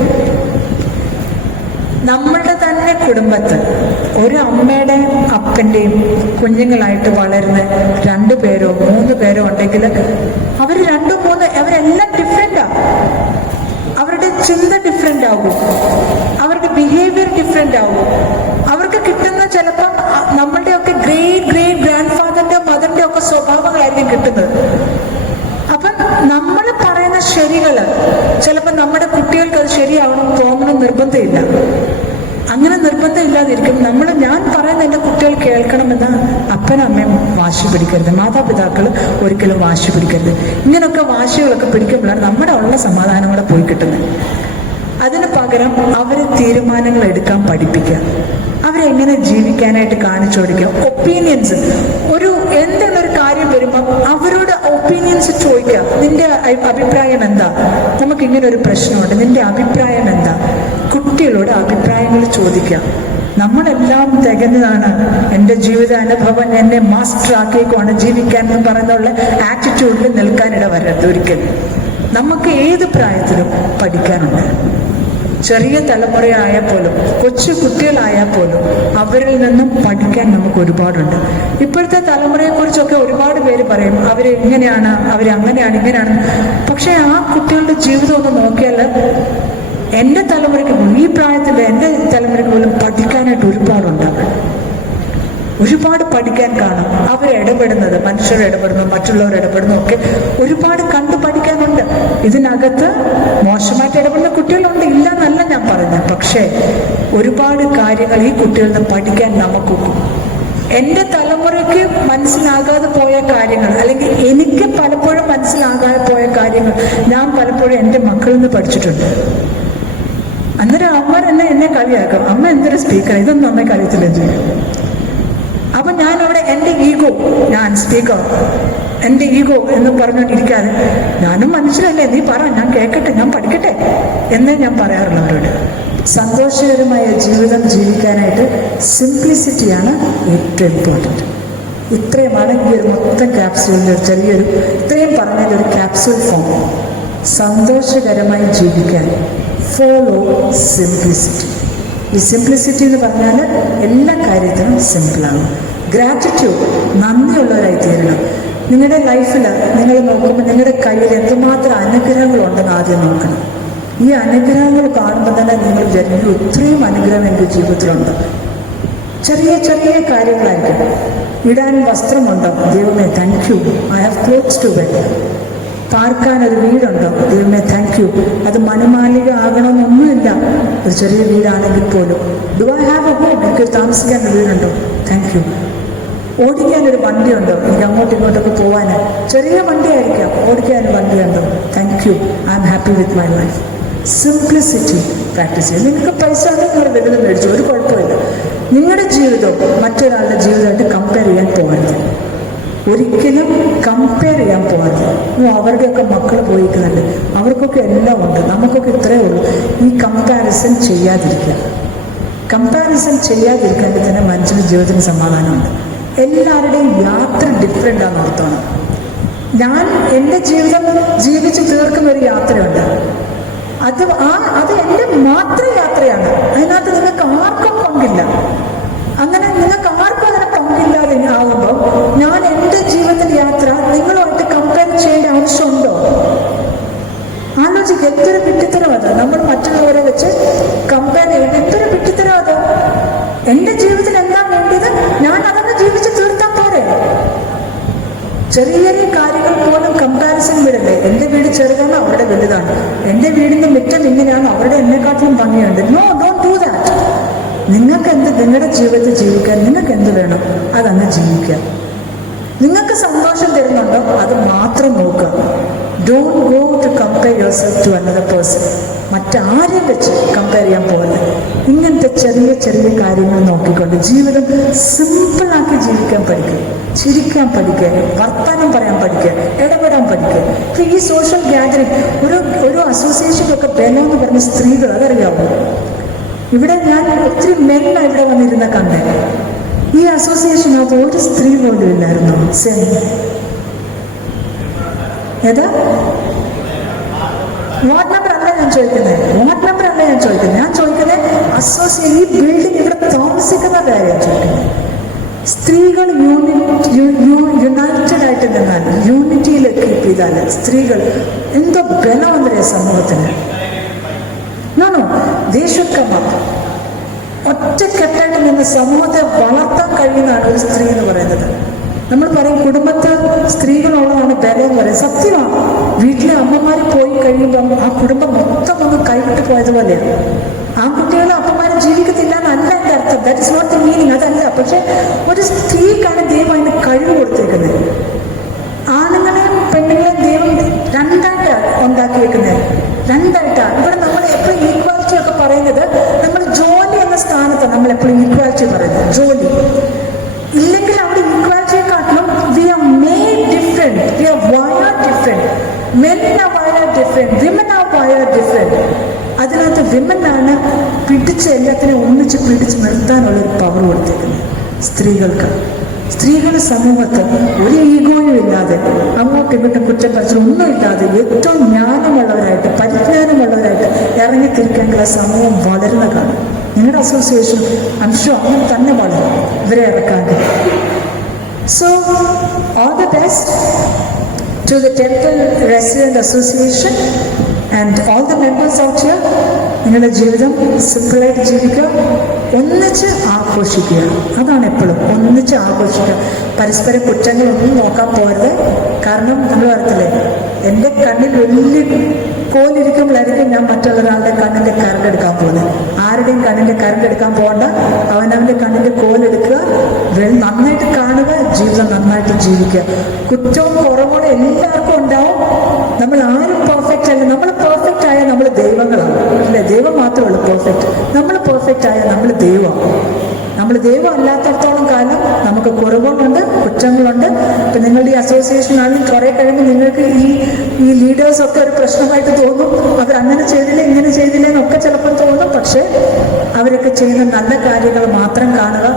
നമ്മളുടെ തന്നെ കുടുംബത്ത് ഒരു അമ്മയുടെ അപ്പന്റെയും കുഞ്ഞുങ്ങളായിട്ട് വളരുന്ന 2 പേരോ 3 പേരോ ഉണ്ടെങ്കിൽ അവർ 2, 3 അവരെല്ലാം ഡിഫറെന്റാ. അവരുടെ ചിന്ത ഡിഫറെന്റ് ആകും, അവരുടെ ബിഹേവിയർ ഡിഫറെന്റ് ആകും. അവർക്ക് കിട്ടുന്ന ചിലപ്പോൾ നമ്മളുടെയൊക്കെ ഗ്രേറ്റ് ഗ്രാൻഡ് ഫാദറിന്റെ മദറിന്റെ ഒക്കെ സ്വഭാവങ്ങളായിരിക്കും കിട്ടുന്നത്. അപ്പം നമ്മൾ പറയുന്ന ശരികള് ചിലപ്പോൾ നമ്മുടെ കുട്ടികൾക്ക് അത് ശരിയാവണം തോന്നണം നിർബന്ധമില്ല. അങ്ങനെ നിർബന്ധം ഇല്ലാതിരിക്കും. ഞാൻ പറയുന്ന എൻ്റെ കുട്ടികൾ കേൾക്കണമെന്ന് അപ്പനും അമ്മയും വാശി പിടിക്കരുത്, മാതാപിതാക്കൾ ഒരിക്കലും വാശി പിടിക്കരുത്. ഇങ്ങനെയൊക്കെ വാശികളൊക്കെ പിടിക്കുമ്പോഴാണ് നമ്മുടെ ഉള്ള സമാധാനം കൂടെ പോയി കിട്ടുന്നത്. അതിന് പകരം അവരെ തീരുമാനങ്ങൾ എടുക്കാൻ പഠിപ്പിക്കുക, അവരെങ്ങനെ ജീവിക്കാനായിട്ട് കാണിച്ചു കൊടുക്കുക. ഒപ്പീനിയൻസ്, എന്തെങ്കിലും ഒരു കാര്യം വരുമ്പോൾ അവരോട് ഒപ്പീനിയൻസ് ചോദിക്കുക. നിന്റെ അഭിപ്രായം എന്താ? നമുക്ക് ഇങ്ങനെ ഒരു പ്രശ്നമുണ്ട്, നിന്റെ അഭിപ്രായം എന്താ? കുട്ടികളോട് അഭിപ്രായങ്ങൾ ചോദിക്കുക. നമ്മളെല്ലാം തികഞ്ഞതാണ്, എൻ്റെ ജീവിതാനുഭവം എന്നെ മാസ്റ്റർ ആക്കിയേക്കുവാണ് ജീവിക്കാൻ എന്ന് പറയുന്നുള്ള ആറ്റിറ്റ്യൂഡിൽ നിൽക്കാനിട വരരുത് ഒരിക്കലും. നമുക്ക് ഏത് പ്രായത്തിലും പഠിക്കാനുണ്ട്. ചെറിയ തലമുറയായാൽ പോലും, കൊച്ചു കുട്ടികളായാൽ പോലും അവരിൽ നിന്നും പഠിക്കാൻ നമുക്ക് ഒരുപാടുണ്ട്. ഇപ്പോഴത്തെ തലമുറയെക്കുറിച്ചൊക്കെ ഒരുപാട് പേര് പറയും, അവരെങ്ങനെയാണ്, അവരങ്ങനെയാണ്, ഇങ്ങനെയാണ്. പക്ഷെ ആ കുട്ടികളുടെ ജീവിതം ഒന്ന് നോക്കിയാൽ എൻ്റെ തലമുറയ്ക്ക് പോലും, ഈ പ്രായത്തിൽ എൻ്റെ തലമുറയ്ക്ക് പോലും പഠിക്കാനായിട്ട് ഒരുപാടുണ്ട്. ഒരുപാട് പഠിക്കാൻ കാണും. അവരിടപെടുന്നത്, മനുഷ്യർ ഇടപെടുന്നു, മറ്റുള്ളവർ ഇടപെടുന്നു ഒക്കെ ഒരുപാട് കണ്ടു പഠിക്കാനുണ്ട്. ഇതിനകത്ത് മോശമായിട്ട് ഇടപെടുന്ന കുട്ടികളുണ്ട്, ഇല്ല എന്നല്ല ഞാൻ പറഞ്ഞത്. പക്ഷേ ഒരുപാട് കാര്യങ്ങൾ ഈ കുട്ടികളിൽ നിന്ന് പഠിക്കാൻ നമുക്ക്. എൻ്റെ തലമുറയ്ക്ക് മനസ്സിലാകാതെ പോയ കാര്യങ്ങൾ, അല്ലെങ്കിൽ എനിക്ക് പലപ്പോഴും മനസ്സിലാകാതെ പോയ കാര്യങ്ങൾ ഞാൻ പലപ്പോഴും എൻ്റെ മക്കളിൽ നിന്ന് പഠിച്ചിട്ടുണ്ട്. അന്നേരം അമ്മ എന്നെ കളിയാക്കും, അമ്മ എന്തൊരു സ്പീക്കർ, ഇതൊന്നും അമ്മയ്ക്ക് അറിയത്തില്ല ചെയ്യും. അപ്പൊ ഞാൻ അവിടെ എൻ്റെ ഈഗോ, ഞാൻ സ്പീക്കർ, എൻ്റെ ഈഗോ എന്ന് പറഞ്ഞുകൊണ്ടിരിക്കാതെ ഞാനും മനുഷ്യരല്ലേ, നീ പറ, ഞാൻ കേൾക്കട്ടെ, ഞാൻ പഠിക്കട്ടെ എന്നേ ഞാൻ പറയാറുള്ളൂ അവരോട്. സന്തോഷകരമായ ജീവിതം ജീവിക്കാനായിട്ട് സിംപ്ലിസിറ്റിയാണ് ഏറ്റവും ഇമ്പോർട്ടൻറ്റ്. ഇത്രയുമാണ് ഈ ഒരു മൊത്തം ക്യാപ്സ്യൂളിൻ്റെ ചെറിയൊരു, ഇത്രയും പറഞ്ഞതിൻ്റെ ഒരു ക്യാപ്സ്യൂൾ ഫോം. സന്തോഷകരമായി ജീവിക്കാൻ ഫോളോ സിംപ്ലിസിറ്റി. ഈ സിംപ്ലിസിറ്റി എന്ന് പറഞ്ഞാൽ എല്ലാ കാര്യത്തിനും സിമ്പിളാണ്. ഗ്രാറ്റിറ്റ്യൂഡ്, നന്ദിയുള്ളവരായി തീരണം. നിങ്ങളുടെ ലൈഫിൽ നിങ്ങൾ നോക്കുമ്പോൾ നിങ്ങളുടെ കയ്യിൽ എന്തുമാത്രം അനുഗ്രഹങ്ങളുണ്ടെന്ന് ആദ്യം നോക്കണം. ഈ അനുഗ്രഹങ്ങൾ കാണുമ്പോൾ തന്നെ നിങ്ങൾ വിചാരിക്കും, ഒത്തിരിയും അനുഗ്രഹം എൻ്റെ ജീവിതത്തിലുണ്ട്. ചെറിയ ചെറിയ കാര്യങ്ങളായിരിക്കും. ഇടാൻ വസ്ത്രമുണ്ടോ, ദൈവമേ thank you, I have clothes to wear. പാർക്കാൻ ഒരു വീടുണ്ടോ, ദൈവമേ താങ്ക് യു. അത് മണിമാലിക ആകണമെന്നൊന്നുമില്ല, ഒരു ചെറിയ വീടാണെങ്കിൽ പോലും. Do I have A home, എനിക്ക് താമസിക്കാൻ ഒരു വീടുണ്ടോ, താങ്ക് യു. ഓടിക്കാനൊരു വണ്ടിയുണ്ടോ, എനിക്ക് അങ്ങോട്ടും ഇങ്ങോട്ടൊക്കെ പോകാൻ, ചെറിയ വണ്ടിയായിരിക്കാം, ഓടിക്കാനൊരു വണ്ടിയുണ്ടോ, thank you, I am happy with my life. Simplicity practice ചെയ്യും. നിങ്ങൾക്ക് പൈസ ഉണ്ടെങ്കിൽ നിങ്ങൾ വലുത് മേടിച്ചു, ഒരു കുഴപ്പമില്ല. നിങ്ങളുടെ ജീവിതവും മറ്റൊരാളുടെ ജീവിതമായിട്ട് കമ്പയർ ചെയ്യാൻ പോകരുത്. ഒരിക്കലും കമ്പയർ ചെയ്യാൻ പോകാതെ. അവരുടെയൊക്കെ മക്കൾ പോയിക്കുന്നുണ്ട്, അവർക്കൊക്കെ എല്ലാം ഉണ്ട്, നമുക്കൊക്കെ ഇത്രയേ ഉള്ളൂ. ഈ കമ്പാരിസൺ ചെയ്യാതിരിക്കുക. കമ്പാരിസൺ ചെയ്യാതിരിക്കേണ്ടി തന്നെ മനുഷ്യന് ജീവിതത്തിന് സമാധാനമുണ്ട്. എല്ലാവരുടെയും യാത്ര ഡിഫറെൻ്റ് ആണെന്ന് ഓർത്തോണം. ഞാൻ എൻ്റെ ജീവിതം ജീവിച്ച് തീർക്കുന്ന ഒരു യാത്രയുണ്ട്. അത് എൻ്റെ മാത്രം യാത്രയാണ്. അതിനകത്ത് നിങ്ങൾക്ക് ആർക്കും പങ്കില്ല. അങ്ങനെ നിങ്ങൾക്ക് ആർക്കും അതിനെ പങ്കില്ലാതെ ആകുമ്പോൾ ഞാൻ എൻ്റെ ജീവിതത്തിൻ്റെ യാത്ര നിങ്ങളുമായിട്ട് കമ്പയർ ചെയ്യേണ്ട ആവശ്യമുണ്ടോ? ആലോചിക്കുക. എന്തൊരു വിട്ടിത്തരം അത്. നമ്മൾ മറ്റുള്ളവരെ വെച്ച് കമ്പയർ ചെയ്യുന്നത് എന്തൊരു വിട്ടിത്തരം അത്. എൻ്റെ ജീവിതത്തിൽ എന്താ വേണ്ടത്, ഞാൻ അതൊന്ന് ജീവിച്ച് തീർത്താൽ പോരെ. ചെറിയ ചെറിയ കാര്യങ്ങൾ പോലും കമ്പാരിസൺ വിടല്ലേ. എൻ്റെ വീട് ചെറുതാണ്, അവരുടെ വലുതാണ്. എൻ്റെ വീടിന്റെ മുറ്റം ഇങ്ങനെയാണ്, അവരുടെ എന്നെക്കാട്ടിലും ഭംഗിയുണ്ട്. No, don't do that. നിങ്ങൾക്ക് എന്ത്, നിങ്ങളുടെ ജീവിതത്തിൽ ജീവിക്കാൻ നിങ്ങൾക്ക് എന്ത് വേണം അതങ്ങ് ജീവിക്കുക. നിങ്ങൾക്ക് സന്തോഷം തരുന്നുണ്ടോ അത് മാത്രം നോക്കുക. Don't go to compare yourself to another person. മറ്റാരെയും വെച്ച് കമ്പയർ ചെയ്യാൻ പോകല്ലേ. ഇങ്ങനത്തെ ചെറിയ ചെറിയ കാര്യങ്ങൾ നോക്കിക്കൊണ്ട് ജീവിതം സിമ്പിളാക്കി ജീവിക്കാൻ പഠിക്കുക, ചിരിക്കാൻ പഠിക്കുക, വർത്തമാനം പറയാൻ പഠിക്കുക, ഇടപെടാൻ പഠിക്കുക. ഇപ്പൊ ഈ സോഷ്യൽ ഗ്യാതറിംഗ്, ഒരു അസോസിയേഷനൊക്കെ ബലം എന്ന് പറഞ്ഞ സ്ത്രീകൾ, അതറിയാമോ? ഇവിടെ ഞാൻ ഒത്തിരി മെന്ന ഇവിടെ വന്നിരുന്ന കണ്ടേ. ഈ അസോസിയേഷനകത്ത് ഒരു സ്ത്രീ പോലും ഇല്ലായിരുന്നു. ഏതാ വാർഡ് മെമ്പർ അല്ല ഞാൻ ചോദിക്കുന്നത്, വാർഡ് മെമ്പർ അല്ല ഞാൻ ചോദിക്കുന്നത്. ഞാൻ ചോദിക്കുന്നത് ഈ ബിൽഡിംഗ് ഇവിടെ താമസിക്കുന്ന കാര്യം ചോദിക്കുന്നത്. സ്ത്രീകൾ യുണൈറ്റഡ് ആയിട്ട് നിന്നാൽ, യൂണിറ്റിയിൽ കീപ്പ് ചെയ്താൽ സ്ത്രീകൾ എന്തോ ബലമന്ത്രിയ സമൂഹത്തിന്. ദേശക്കമ്മ ഒറ്റക്കെട്ടായിട്ട് നിന്ന് സമൂഹത്തെ വളർത്താൻ കഴിയുന്നതാണ് ഒരു സ്ത്രീ എന്ന് പറയുന്നത്. നമ്മൾ പറയും കുടുംബത്തിൽ സ്ത്രീകളുള്ളതാണ് ബലം എന്ന് പറയും. സത്യമാണ്. വീട്ടിലെ അമ്മമാർ പോയി കഴിയുമ്പം ആ കുടുംബം മൊത്തം ഒന്ന് കൈവിട്ട് പോയതുപോലെയാണ്. ആൺകുട്ടികളും അമ്മമാരും ജീവിക്കത്തില്ല എന്നല്ല എൻ്റെ അർത്ഥം. That is not the meaning, അതല്ല. പക്ഷെ ഒരു സ്ത്രീക്കാണ് ദൈവം അതിന് കഴിവ് കൊടുത്തേക്കുന്നത്. ആണുങ്ങളെയും പെണ്ണുങ്ങളെയും ദൈവം രണ്ടായിട്ടാണ് ഉണ്ടാക്കിയേക്കുന്നത്. രണ്ടായിട്ടാണ്. ഇവിടെ നമ്മൾ എപ്പോഴും ഈക്വാലിറ്റി ഒക്കെ പറയുന്നത്, നമ്മൾ ജോലി എന്ന സ്ഥാനത്ത് നമ്മൾ എപ്പോഴും ഈക്വാലിറ്റി പറയുന്നത്. ജോലി ഇല്ലെങ്കിൽ അവിടെ ഈക്വാലിറ്റിയെക്കാട്ടിലും we are made different, we are wired different. Men are wired different, women are wired different. അതിനകത്ത് വിമനാണ് പിടിച്ച് എല്ലാത്തിനെയും ഒന്നിച്ച് പിടിച്ച് നിർത്താനുള്ളൊരു പവർ കൊടുത്തേക്കുന്നത് സ്ത്രീകൾക്ക്. സ്ത്രീകൾ സമൂഹത്ത് ഒരു ഈഗോയും ഇല്ലാതെ, അങ്ങോട്ടും ഇങ്ങോട്ടും കുറ്റപ്പറച്ചിൽ ഒന്നുമില്ലാതെ ഏറ്റവും ജ്ഞാനമുള്ളവരായിട്ട്, പരിജ്ഞാനമുള്ളവരായിട്ട് ഇറങ്ങിത്തിരിക്കേണ്ട സമൂഹം വളരുന്ന കാണും. നിങ്ങളുടെ അസോസിയേഷൻ അംശം അങ്ങനെ തന്നെ വളരും ഇവരെ ഇറക്കാണ്ട്. So all the best to the Temple Resident Association and all the members out here. നിങ്ങളുടെ ജീവിതം സിമ്പിളായിട്ട് ജീവിക്കുക, ഒന്നിച്ച് ആഘോഷിക്കുക. അതാണ് എപ്പോഴും ഒന്നിച്ച് ആഘോഷിക്കുക. പരസ്പര കുറ്റങ്ങളൊന്നും നോക്കാൻ പോകരുത്. കാരണം നമ്മൾ പറയത്തില്ലേ, എൻ്റെ കണ്ണിൽ വലിയ കോലിരിക്കുമ്പോഴായിരിക്കും ഞാൻ മറ്റുള്ളൊരാളുടെ കണ്ണിൻ്റെ കരടെടുക്കാൻ പോകുന്നത്. ആരുടെയും കണ്ണിൻ്റെ കരടെടുക്കാൻ പോകണ്ട. അവനവൻ്റെ കണ്ണിൻ്റെ കോലെടുക്കുക, നന്നായിട്ട് കാണുക, ജീവിതം നന്നായിട്ട് ജീവിക്കുക. കുറ്റവും കുറവുകളും എല്ലാവർക്കും ഉണ്ടാവും. നമ്മൾ ആരും പെർഫെക്റ്റ് അല്ല. നമ്മൾ പെർഫെക്റ്റ് ആയാൽ നമ്മൾ ദൈവങ്ങളാണ്, അല്ലേ? ദൈവം മാത്രമേ ഉള്ളൂ പെർഫെക്റ്റ്. നമ്മൾ പെർഫെക്റ്റ് ആയാൽ നമ്മൾ ദൈവമാണ്. നമ്മൾ ദൈവം അല്ലാത്തടത്തോളം കാലം നമുക്ക് കുറവുകളുണ്ട്, കുറ്റങ്ങളുണ്ട്. ഇപ്പം നിങ്ങളുടെ ഈ അസോസിയേഷനാണെങ്കിൽ കുറേ കഴിയുമ്പോൾ നിങ്ങൾക്ക് ഈ ലീഡേഴ്സൊക്കെ ഒരു പ്രശ്നമായിട്ട് തോന്നും. അവർ അങ്ങനെ ചെയ്തില്ല, ഇങ്ങനെ ചെയ്തില്ല എന്നൊക്കെ ചിലപ്പോൾ തോന്നും. പക്ഷേ അവരൊക്കെ ചെയ്യുന്ന നല്ല കാര്യങ്ങൾ മാത്രം കാണുക.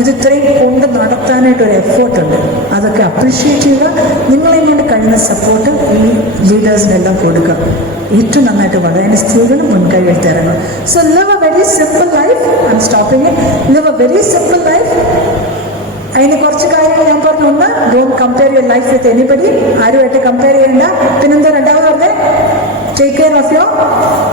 ഇത് ഇത്രയും കൊണ്ട് നടത്താനായിട്ടൊരു എഫേർട്ടുണ്ട്. അതൊക്കെ അപ്രീഷിയേറ്റ് ചെയ്യുക. നിങ്ങളെയും കൊണ്ട് കഴിയുന്ന സപ്പോർട്ട് ഈ ലീഡേഴ്സിനെല്ലാം കൊടുക്കുക. ഏറ്റവും നന്നായിട്ട് വളരെ അതിന് സ്ത്രീകൾ മുൻകൈ എടുത്തിറങ്ങും. So live a very simple life. I'm stopping it. Live a very simple life. അതിന് കുറച്ച് കാര്യങ്ങൾ ഞാൻ പറഞ്ഞു. ഒന്ന്, don't compare your life with anybody. ആരുമായിട്ട് കമ്പയർ ചെയ്യണ്ട. പിന്നെന്താ രണ്ടാമത് പറഞ്ഞേ? Take care of your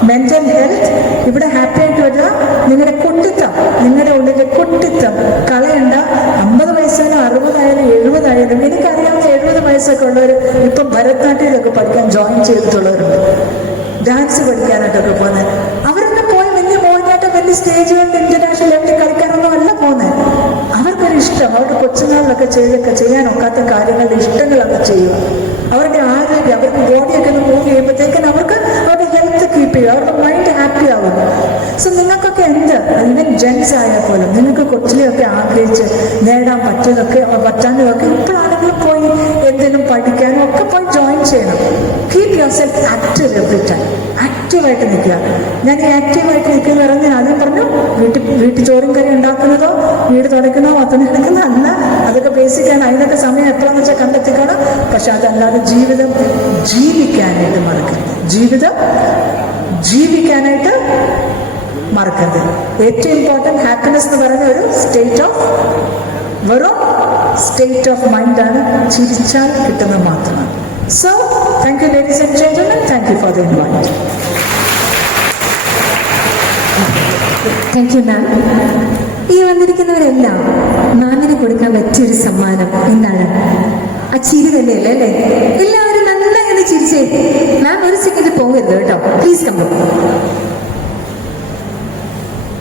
mental health. ഇവിടെ ഹാപ്പി ആയിട്ട് വരിക. നിങ്ങളുടെ കുട്ടിത്തം, നിങ്ങളുടെ ഉള്ളിലെ കുട്ടിത്തം കളയണ്ട. 50 വയസ്സായാലും 60 ആയാലും 70 ആയാലും. എനിക്കറിയാവുന്ന 70 വയസ്സൊക്കെ ഉള്ളവർ ഇപ്പം ഭരതനാട്യമൊക്കെ പഠിക്കാൻ ജോയിൻ ചെയ്തിട്ടുള്ളവരുണ്ട്. ഡാൻസ് പഠിക്കാനായിട്ടൊക്കെ പോകുന്നത്. അവരൊക്കെ പോയി വലിയ മോഹിനിയാട്ടം, വലിയ സ്റ്റേജുകളിൽ ഇന്റർനാഷണൽ ലെവലിൽ കളിക്കാനൊന്നും അല്ല പോകുന്നത്. അവർക്കൊരു ഇഷ്ടം, അവരുടെ കൊച്ചുനാളിലൊക്കെ ചെയ്യാനൊക്കാത്ത കാര്യങ്ങളുടെ ഇഷ്ടങ്ങളൊക്കെ ചെയ്യുക. അവരുടെ ആരോഗ്യം, അവരുടെ ബോഡിയൊക്കെ ഒന്ന് മൂവ് ചെയ്യുമ്പോഴത്തേക്കും അവർക്ക് അവരുടെ ഹെൽത്ത് കീപ്പ് ചെയ്യുക, അവരുടെ മൈൻഡ് ഹാപ്പി ആവും. സോ നിങ്ങൾക്കൊക്കെ എന്ത്, ഈവൻ ജെൻസ് ആയാൽ പോലും നിങ്ങൾക്ക് കൊച്ചിലെയൊക്കെ ആഗ്രഹിച്ച് നേടാൻ പറ്റാത്തതൊക്കെ ഇപ്പോഴാണെങ്കിലും പോയി പഠിക്കാനും ഒക്കെ പോയി ജോയിൻ ചെയ്യണം. Keep your self active every time. ആക്റ്റീവായിട്ട് നിൽക്കുക. ഞാൻ ഈ ആക്റ്റീവായിട്ട് നിൽക്കുന്ന പറഞ്ഞ് ആദ്യം പറഞ്ഞു, വീട്ടിൽ ചോറും കറി ഉണ്ടാക്കുന്നതോ വീട് തുടയ്ക്കുന്നോ പത്തനെ എടുക്കുന്നോ അല്ല. അതൊക്കെ ബേസിക്കാണ്. അതിനൊക്കെ സമയം എപ്പോഴാന്ന് വെച്ചാൽ കണ്ടെത്തിക്കണം. പക്ഷെ അതല്ലാതെ ജീവിതം ജീവിക്കാനായിട്ട് മറക്കരുത്. ജീവിതം ജീവിക്കാനായിട്ട് മറക്കരുത്. ഏറ്റവും ഇമ്പോർട്ടൻറ്റ് ഹാപ്പിനെസ് എന്ന് പറയുന്ന ഒരു വെറും സ്റ്റേറ്റ് ഓഫ് മൈൻഡാണ്. ചിരിച്ചാൽ കിട്ടുന്നത് മാത്രമാണ്. So thank you ladies and gentlemen. Thank you for the invite. Thank you ma'am. ഈ വന്നിരിക്കുന്നവരെല്ലാം മാമിന് കൊടുക്കാൻ പറ്റിയൊരു സമ്മാനം എന്താണ്? ആ ചിരി തന്നെയല്ലേ അല്ലേ? എല്ലാവരും നന്നായി ഒന്ന് ചിരിച്ചേ. മാം ഒരു സെക്കൻഡ് പോകരുത് കേട്ടോ. Please come.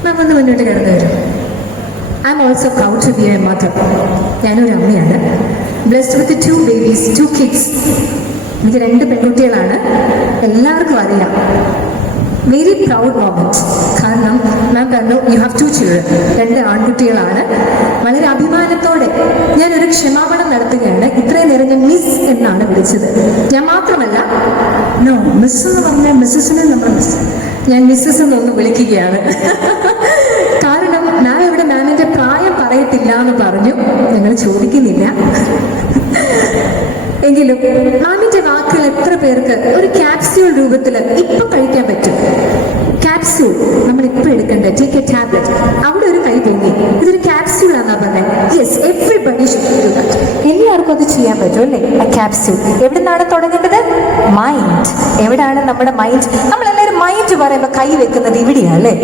മാം ഒന്ന് മുന്നോട്ട് കടന്നു വരും. I'm also proud to be a mother. ഞാനൊരു അമ്മയാണ്. Blessed with 2 babies, 2 kids. എനിക്ക് 2 പെൺകുട്ടികളാണ്. എല്ലാവർക്കും അറിയാം. Very proud moment. കാരണം മാം പറഞ്ഞു യു ഹാവ് 2 children. 2 ആൺകുട്ടികളാണ്. വളരെ അഭിമാനത്തോടെ ഞാനൊരു ക്ഷമാപണം നടത്തുകയാണ്. ഇത്രയും നേരം ഞാൻ മിസ് എന്നാണ് വിളിച്ചത്. ഞാൻ മാത്രമല്ല, നോ, മിസ് എന്ന് പറഞ്ഞാൽ മിസ്സസിനെ നമ്മൾ ഞാൻ മിസ്സസ് എന്നൊന്ന് വിളിക്കുകയാണ്. കാരണം മാം ഇവിടെ മാമിന്റെ പ്രായം പറയത്തില്ല എന്ന് പറഞ്ഞു. ഞങ്ങൾ ചോദിക്കുന്നില്ല. എങ്കിലും മാമിന്റെ വാക്കുകൾ എത്ര പേർക്ക് ഒരു ക്യാപ്സ്യൂൾ രൂപത്തിൽ ഇപ്പൊ കഴിക്കാൻ പറ്റും? ക്യാപ്സ്യൂൾ നമ്മൾ ഇപ്പൊ എടുക്കണ്ടേ? Take A tablet. അവിടെ ഒരു കൈ പൊങ്ങി. ഇതൊരു ക്യാപ്സ്യൂൾ ആണെന്നാ പറഞ്ഞത്. Yes, everybody should do that. എല്ലാവർക്കും അത് ചെയ്യാൻ പറ്റും അല്ലേ? ആ ക്യാപ്സ്യൂൾ എവിടെ നിന്നാണ് തുടങ്ങേണ്ടത്? മൈൻഡ്. എവിടെയാണ് നമ്മുടെ മൈൻഡ്? നമ്മളെല്ലാവരും മൈൻഡ് പറയുമ്പോൾ കൈ വെക്കുന്നത് ഇവിടെയാണ് അല്ലേ?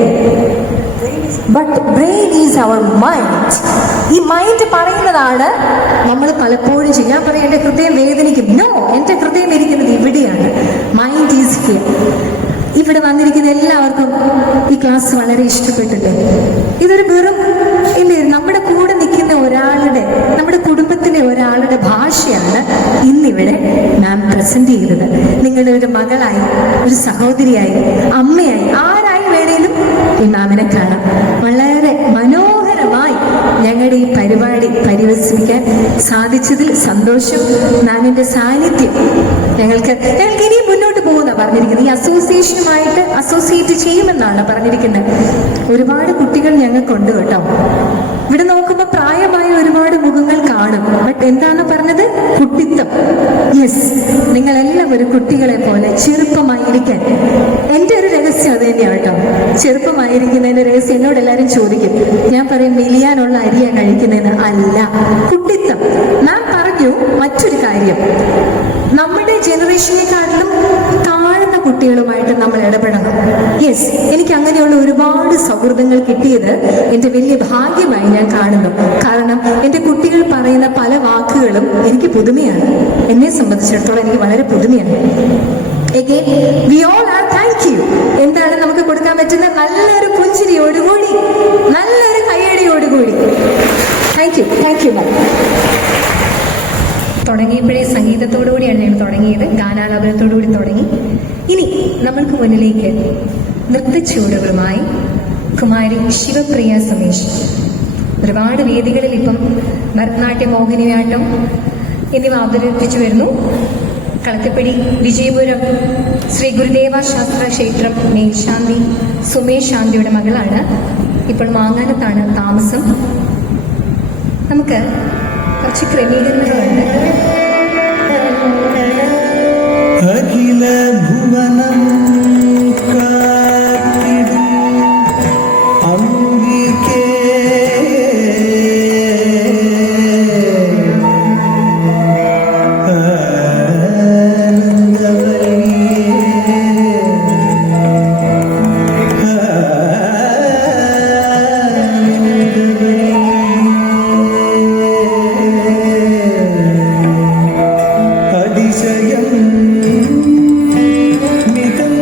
But brain is our mind. ഈ മൈൻഡ് പറയുന്നതാണ് നമ്മൾ പലപ്പോഴും ചെയ്യാൻ പറയും എന്റെ ഹൃദയം വേദനിക്കും. നോ, എന്റെ ഹൃദയം ഇരിക്കുന്നത് ഇവിടെയാണ്. Mind is here. ഇവിടെ വന്നിരിക്കുന്ന എല്ലാവർക്കും ഈ ക്ലാസ് വളരെ ഇഷ്ടപ്പെട്ടില്ലേ? ഇതൊരു വെറും ഇല്ലേ, നമ്മുടെ കൂടെ നിൽക്കുന്ന ഒരാളുടെ, നമ്മുടെ കുടുംബത്തിലെ ഒരാളുടെ ഭാഷയാണ് ഇന്നിവിടെ മാം പ്രസന്റ് ചെയ്തത്. നിങ്ങളുടെ ഒരു മകളായി, ഒരു സഹോദരിയായി, അമ്മയായി, ആരായി വേണേലും ഈ മാമിനെ കാണാം. വളരെ മനോഹരമായി ഞങ്ങളുടെ ഈ പരിപാടി പരിവസിപ്പിക്കാൻ സാധിച്ചതിൽ സന്തോഷം. മാമിന്റെ സാന്നിധ്യം ഞങ്ങൾക്ക് ഇനിയും മുന്നോട്ട് പോകുന്ന പറഞ്ഞിരിക്കുന്നത്. ഈ അസോസിയേഷനുമായിട്ട് അസോസിയേറ്റ് ചെയ്യുമെന്നാണ് പറഞ്ഞിരിക്കുന്നത്. ഒരുപാട് കുട്ടികൾ ഞങ്ങൾക്കുണ്ട് കേട്ടോ. ഇവിടെ നോക്കുമ്പോൾ പ്രായമായ ഒരുപാട് മുഖങ്ങൾ കാണും. ബട്ട് എന്താണ് പറഞ്ഞത്? കുട്ടിത്തം. യെസ്, നിങ്ങളെല്ലാം ഒരു കുട്ടികളെ പോലെ ചെറുപ്പമായിരിക്കാൻ. എന്റെ ഒരു രഹസ്യം അത് തന്നെയാണ് കേട്ടോ. ചെറുപ്പമായിരിക്കുന്നതിന്റെ രഹസ്യം എന്നോട് എല്ലാവരും ചോദിക്കും. ഞാൻ പറയും മെലിയാനുള്ള അരിയാ കഴിക്കുന്നതിന് അല്ല, കുട്ടിത്തം. നാം പറഞ്ഞു മറ്റൊരു കാര്യം, നമ്മുടെ ജനറേഷനെക്കാട്ടിലും താഴ്ന്ന കുട്ടികളുമായിട്ട് നമ്മൾ ഇടപെടണം. യെസ്, എനിക്ക് അങ്ങനെയുള്ള ഒരുപാട് സൗഹൃദങ്ങൾ കിട്ടിയത് എന്റെ വലിയ ഭാഗ്യമായി ഞാൻ കാണുന്നു. കാരണം എന്റെ കുട്ടികൾ പറയുന്ന പല വാക്കുകളും എനിക്ക് പുതുമയാണ്. എന്നെ സംബന്ധിച്ചിടത്തോളം എനിക്ക് വളരെ പുതുമയാണ്. Again, we all are thank you. എന്താണ് നമുക്ക് കൊടുക്കാൻ പറ്റുന്ന? നല്ലൊരു പുഞ്ചിരിയോടുകൂടി, നല്ലൊരു കയ്യടിയോടുകൂടി. Thank you ma'am. തുടങ്ങിയപ്പോഴേ സംഗീതത്തോടുകൂടിയാണ് ഞങ്ങൾ തുടങ്ങിയത്. ഗാനാലാപനത്തോടുകൂടി തുടങ്ങി. ഇനി നമ്മൾക്ക് മുന്നിലേക്ക് നൃത്തച്ചുവടുകളുമായി കുമാരി ശിവപ്രിയ സുമേഷ്. ഒരുപാട് വേദികളിൽ ഇപ്പം ഭരതനാട്യം, മോഹിനിയാട്ടം എന്നിവ അവതരിപ്പിച്ചു വരുന്നു. കളത്തിപ്പടി വിജയപുരം ശ്രീ ഗുരുദേവ ശാസ്ത്ര ക്ഷേത്രം മേൽശാന്തി സുമേഷ് ശാന്തിയുടെ മകളാണ്. ഇപ്പോൾ മാങ്ങാനത്താണ് താമസം. നമുക്ക് കുറച്ച് ക്രമീകരണങ്ങളുണ്ട്. അഖില ഭുവനം കാത്തിടും അംബികേ, അതിശയം മിതം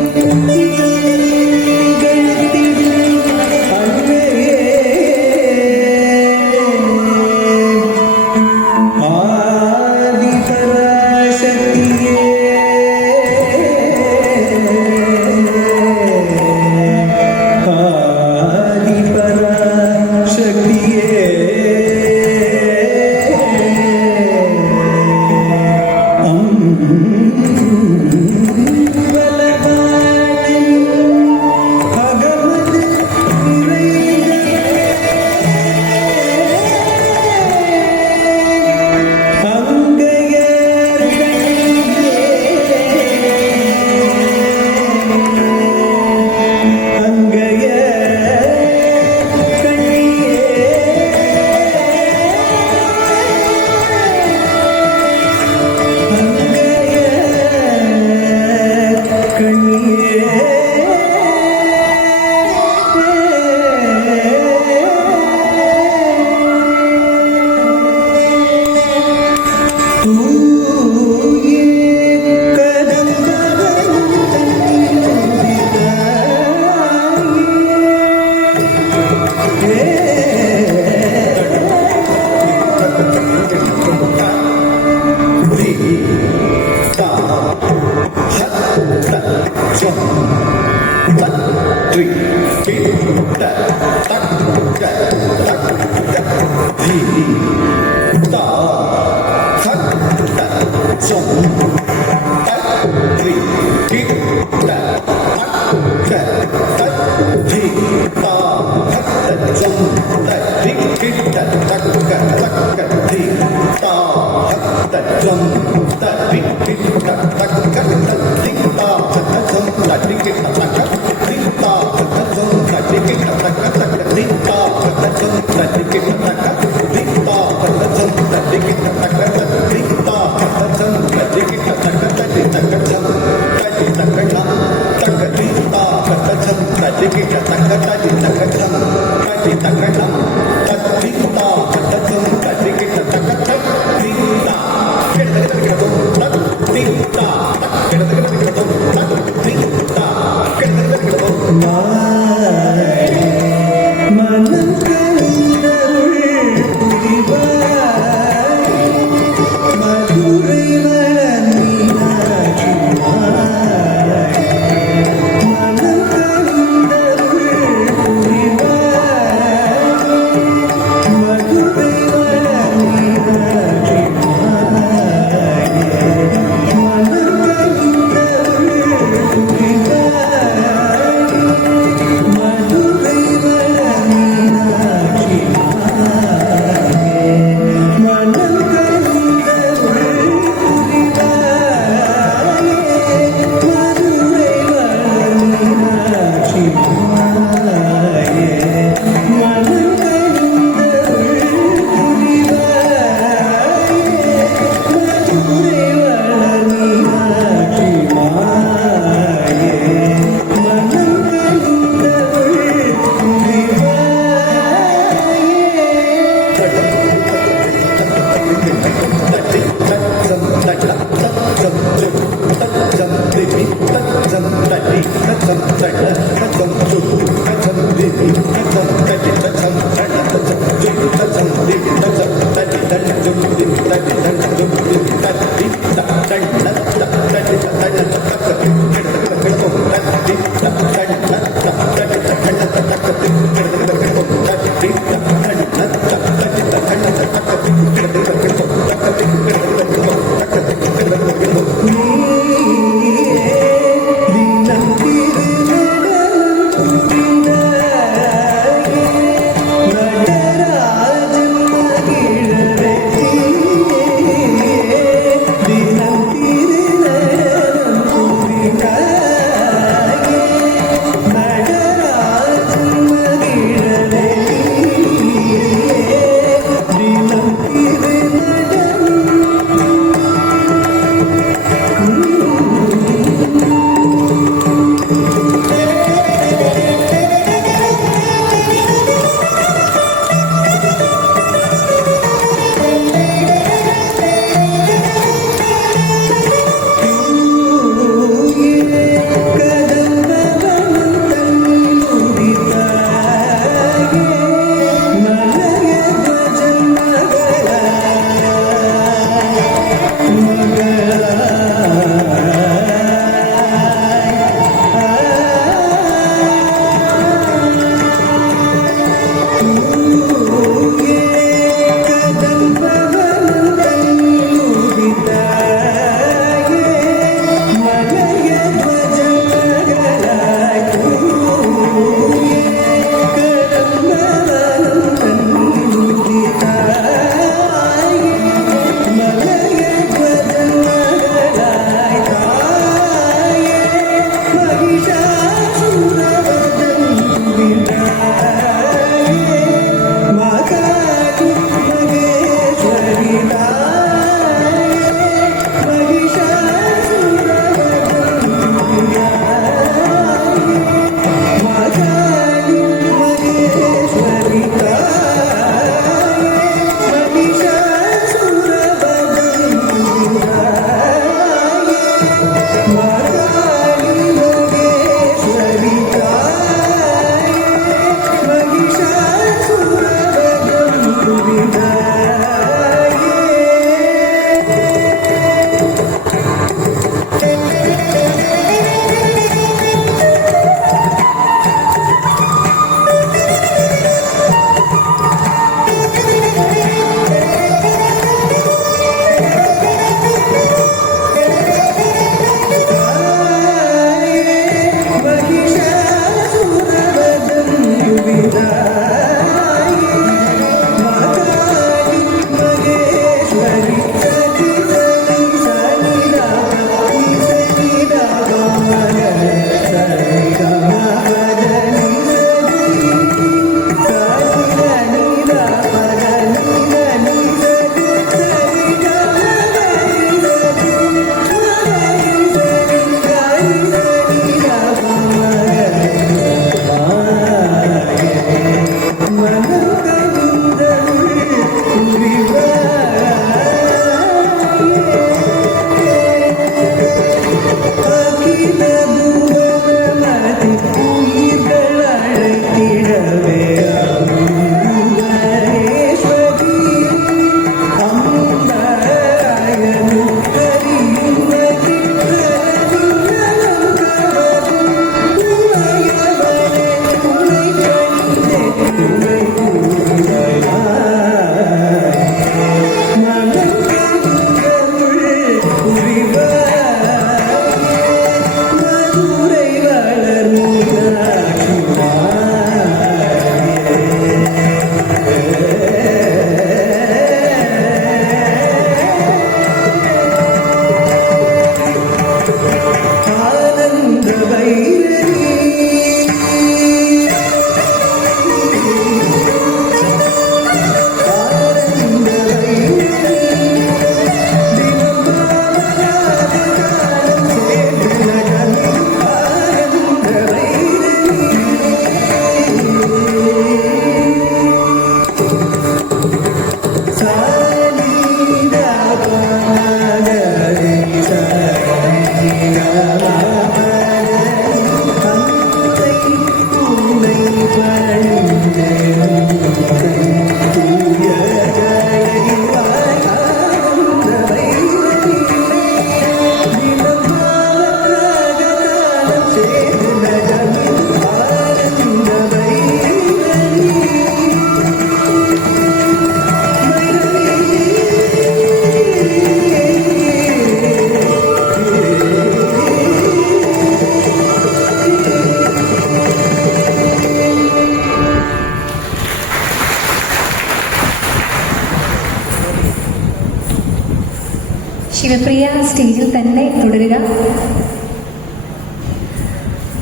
ശിവപ്രിയ സ്റ്റേജിൽ തന്നെ തുടരുക.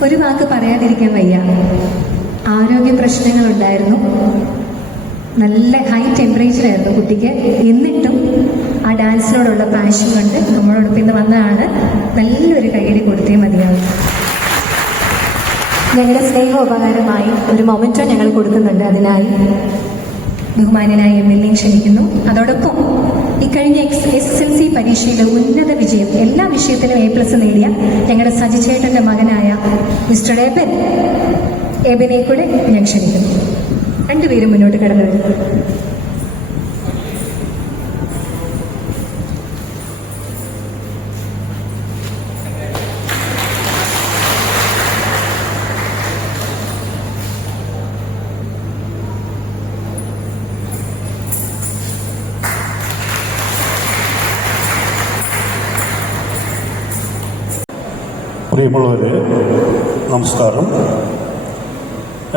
ഒരു വാക്ക് പറയാതിരിക്കാൻ വയ്യ. ആരോഗ്യ പ്രശ്നങ്ങളുണ്ടായിരുന്നു, നല്ല ഹൈ ടെമ്പറേച്ചർ ആയിരുന്നു കുട്ടിക്ക്. എന്നിട്ടും ആ ഡാൻസിനോടുള്ള പാഷൻ കൊണ്ട് നമ്മളോടൊപ്പം ഇന്ന് വന്നതാണ്. നല്ലൊരു കൈയടി കൊടുത്തേ മതിയാവും. ഞങ്ങളുടെ സ്നേഹോപകാരമായി ഒരു മൊമെന്റോ ഞങ്ങൾ കൊടുക്കുന്നുണ്ട്. അതിനായി ബഹുമാന്യനായ MLA ക്ഷണിക്കുന്നു. അതോടൊപ്പം ഇക്കഴിഞ്ഞ SSLC പരീക്ഷയിലെ ഉന്നത വിജയം, എല്ലാ വിഷയത്തിലും A+ നേടിയ ഞങ്ങളുടെ സജിചേട്ടന്റെ മകനായ മിസ്റ്റർ എബിനെ കൂടെ ഞാൻ ക്ഷണിക്കുന്നു. രണ്ടുപേരും മുന്നോട്ട് കടന്നു വരും. പ്രിയമുള്ളവരെ, നമസ്കാരം.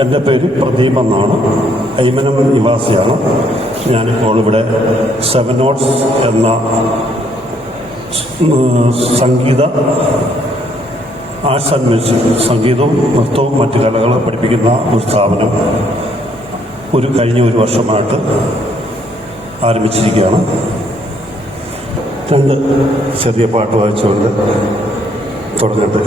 എൻ്റെ പേര് പ്രദീപ് എന്നാണ്. ഐമനം നിവാസിയാണ്. ഞാനിപ്പോൾ ഇവിടെ 7 നോട്ട്സ് എന്ന സംഗീത ആർട്സ് ആൻഡ് മ്യൂസിക്, സംഗീതവും നൃത്തവും മറ്റു കലകൾ പഠിപ്പിക്കുന്ന ഒരു സ്ഥാപനം കഴിഞ്ഞ ഒരു വർഷമായിട്ട് ആരംഭിച്ചിരിക്കുകയാണ്. 2 ചെറിയ പാട്ട് വായിച്ചുകൊണ്ട് തുടങ്ങട്ടെ.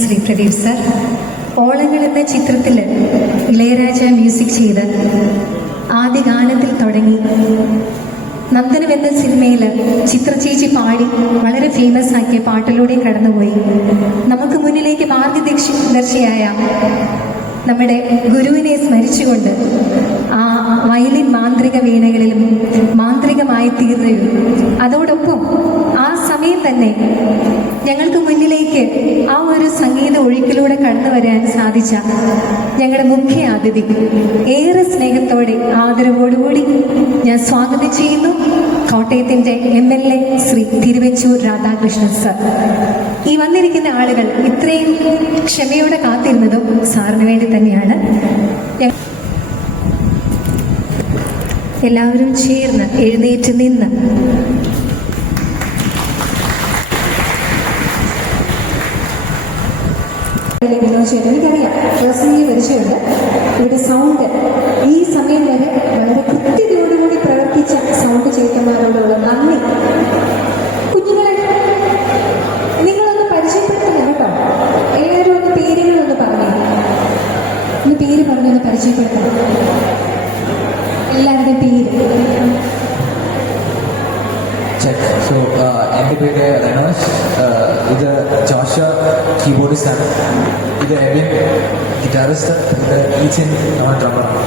ശ്രീ പ്രദീപ് സർ. ഓളങ്ങൾ എന്ന ചിത്രത്തിൽ ഇളയരാജ മ്യൂസിക് ചെയ്ത് ആദ്യ ഗാനത്തിൽ തുടങ്ങി നന്ദനം എന്ന സിനിമയിൽ ചിത്രചേച്ചി പാടി വളരെ ഫേമസ് ആക്കിയ പാട്ടിലൂടെ കടന്നുപോയി നമുക്ക് മുന്നിലേക്ക് മാർഗദർശിയായ നമ്മുടെ ഗുരുവിനെ സ്മരിച്ചുകൊണ്ട് ആ വയലിൻ മാന്ത്രിക വീണകളിലും മാന്ത്രികമായി തീർന്നയും അതോടൊപ്പം ആ സമയം തന്നെ ഞങ്ങൾക്ക് മുന്നിലേക്ക് ആ ഒരു സംഗീത ഒഴുക്കിലൂടെ കടന്നു വരാൻ സാധിച്ച ഞങ്ങളുടെ മുഖ്യ അതിഥി ഏറെ സ്നേഹത്തോടെ ആദരവോടുകൂടി ഞാൻ സ്വാഗതം ചെയ്യുന്നു. കോട്ടയത്തിന്റെ MLA ശ്രീ തിരുവെച്ചൂർ രാധാകൃഷ്ണൻ സർ. ഈ വന്നിരിക്കുന്ന ആളുകൾ ഇത്രയും ക്ഷമയോടെ കാത്തിരുന്നതും സാറിന് വേണ്ടി തന്നെയാണ്. എല്ലാവരും ചേർന്ന് എഴുന്നേറ്റ് നിന്ന് എനിക്കറിയാം, പേഴ്സണലി പരിചയമുണ്ട്. ഇവിടെ സൗണ്ട് ഈ സമയം വരെ വളരെ കൃത്യതയോടുകൂടി പ്രവർത്തിച്ച സൗണ്ട് ചേട്ടന്മാരോടുള്ള നന്ദി. കുഞ്ഞുങ്ങളെ നിങ്ങളൊന്ന് പരിചയപ്പെടുത്തണം കേട്ടോ. എല്ലാവരും ഒന്ന് പേരുകളൊന്ന് പറഞ്ഞു, ഒന്ന് പേര് പറഞ്ഞൊന്ന് പരിചയപ്പെടുത്തണം. എല്ലാവരുടെയും പേര്. സോ എൻ്റെ പേര് റെനോസ്, ഇത് ജോഷ കീബോർഡിസ്റ്റ് ആണ്, ഇത് എവിൻ ഗിറ്റാറിസ്റ്റ്, ഇത് ഈച്ചൻ നമ്മുടെ ഡ്രമ്മറാണ്.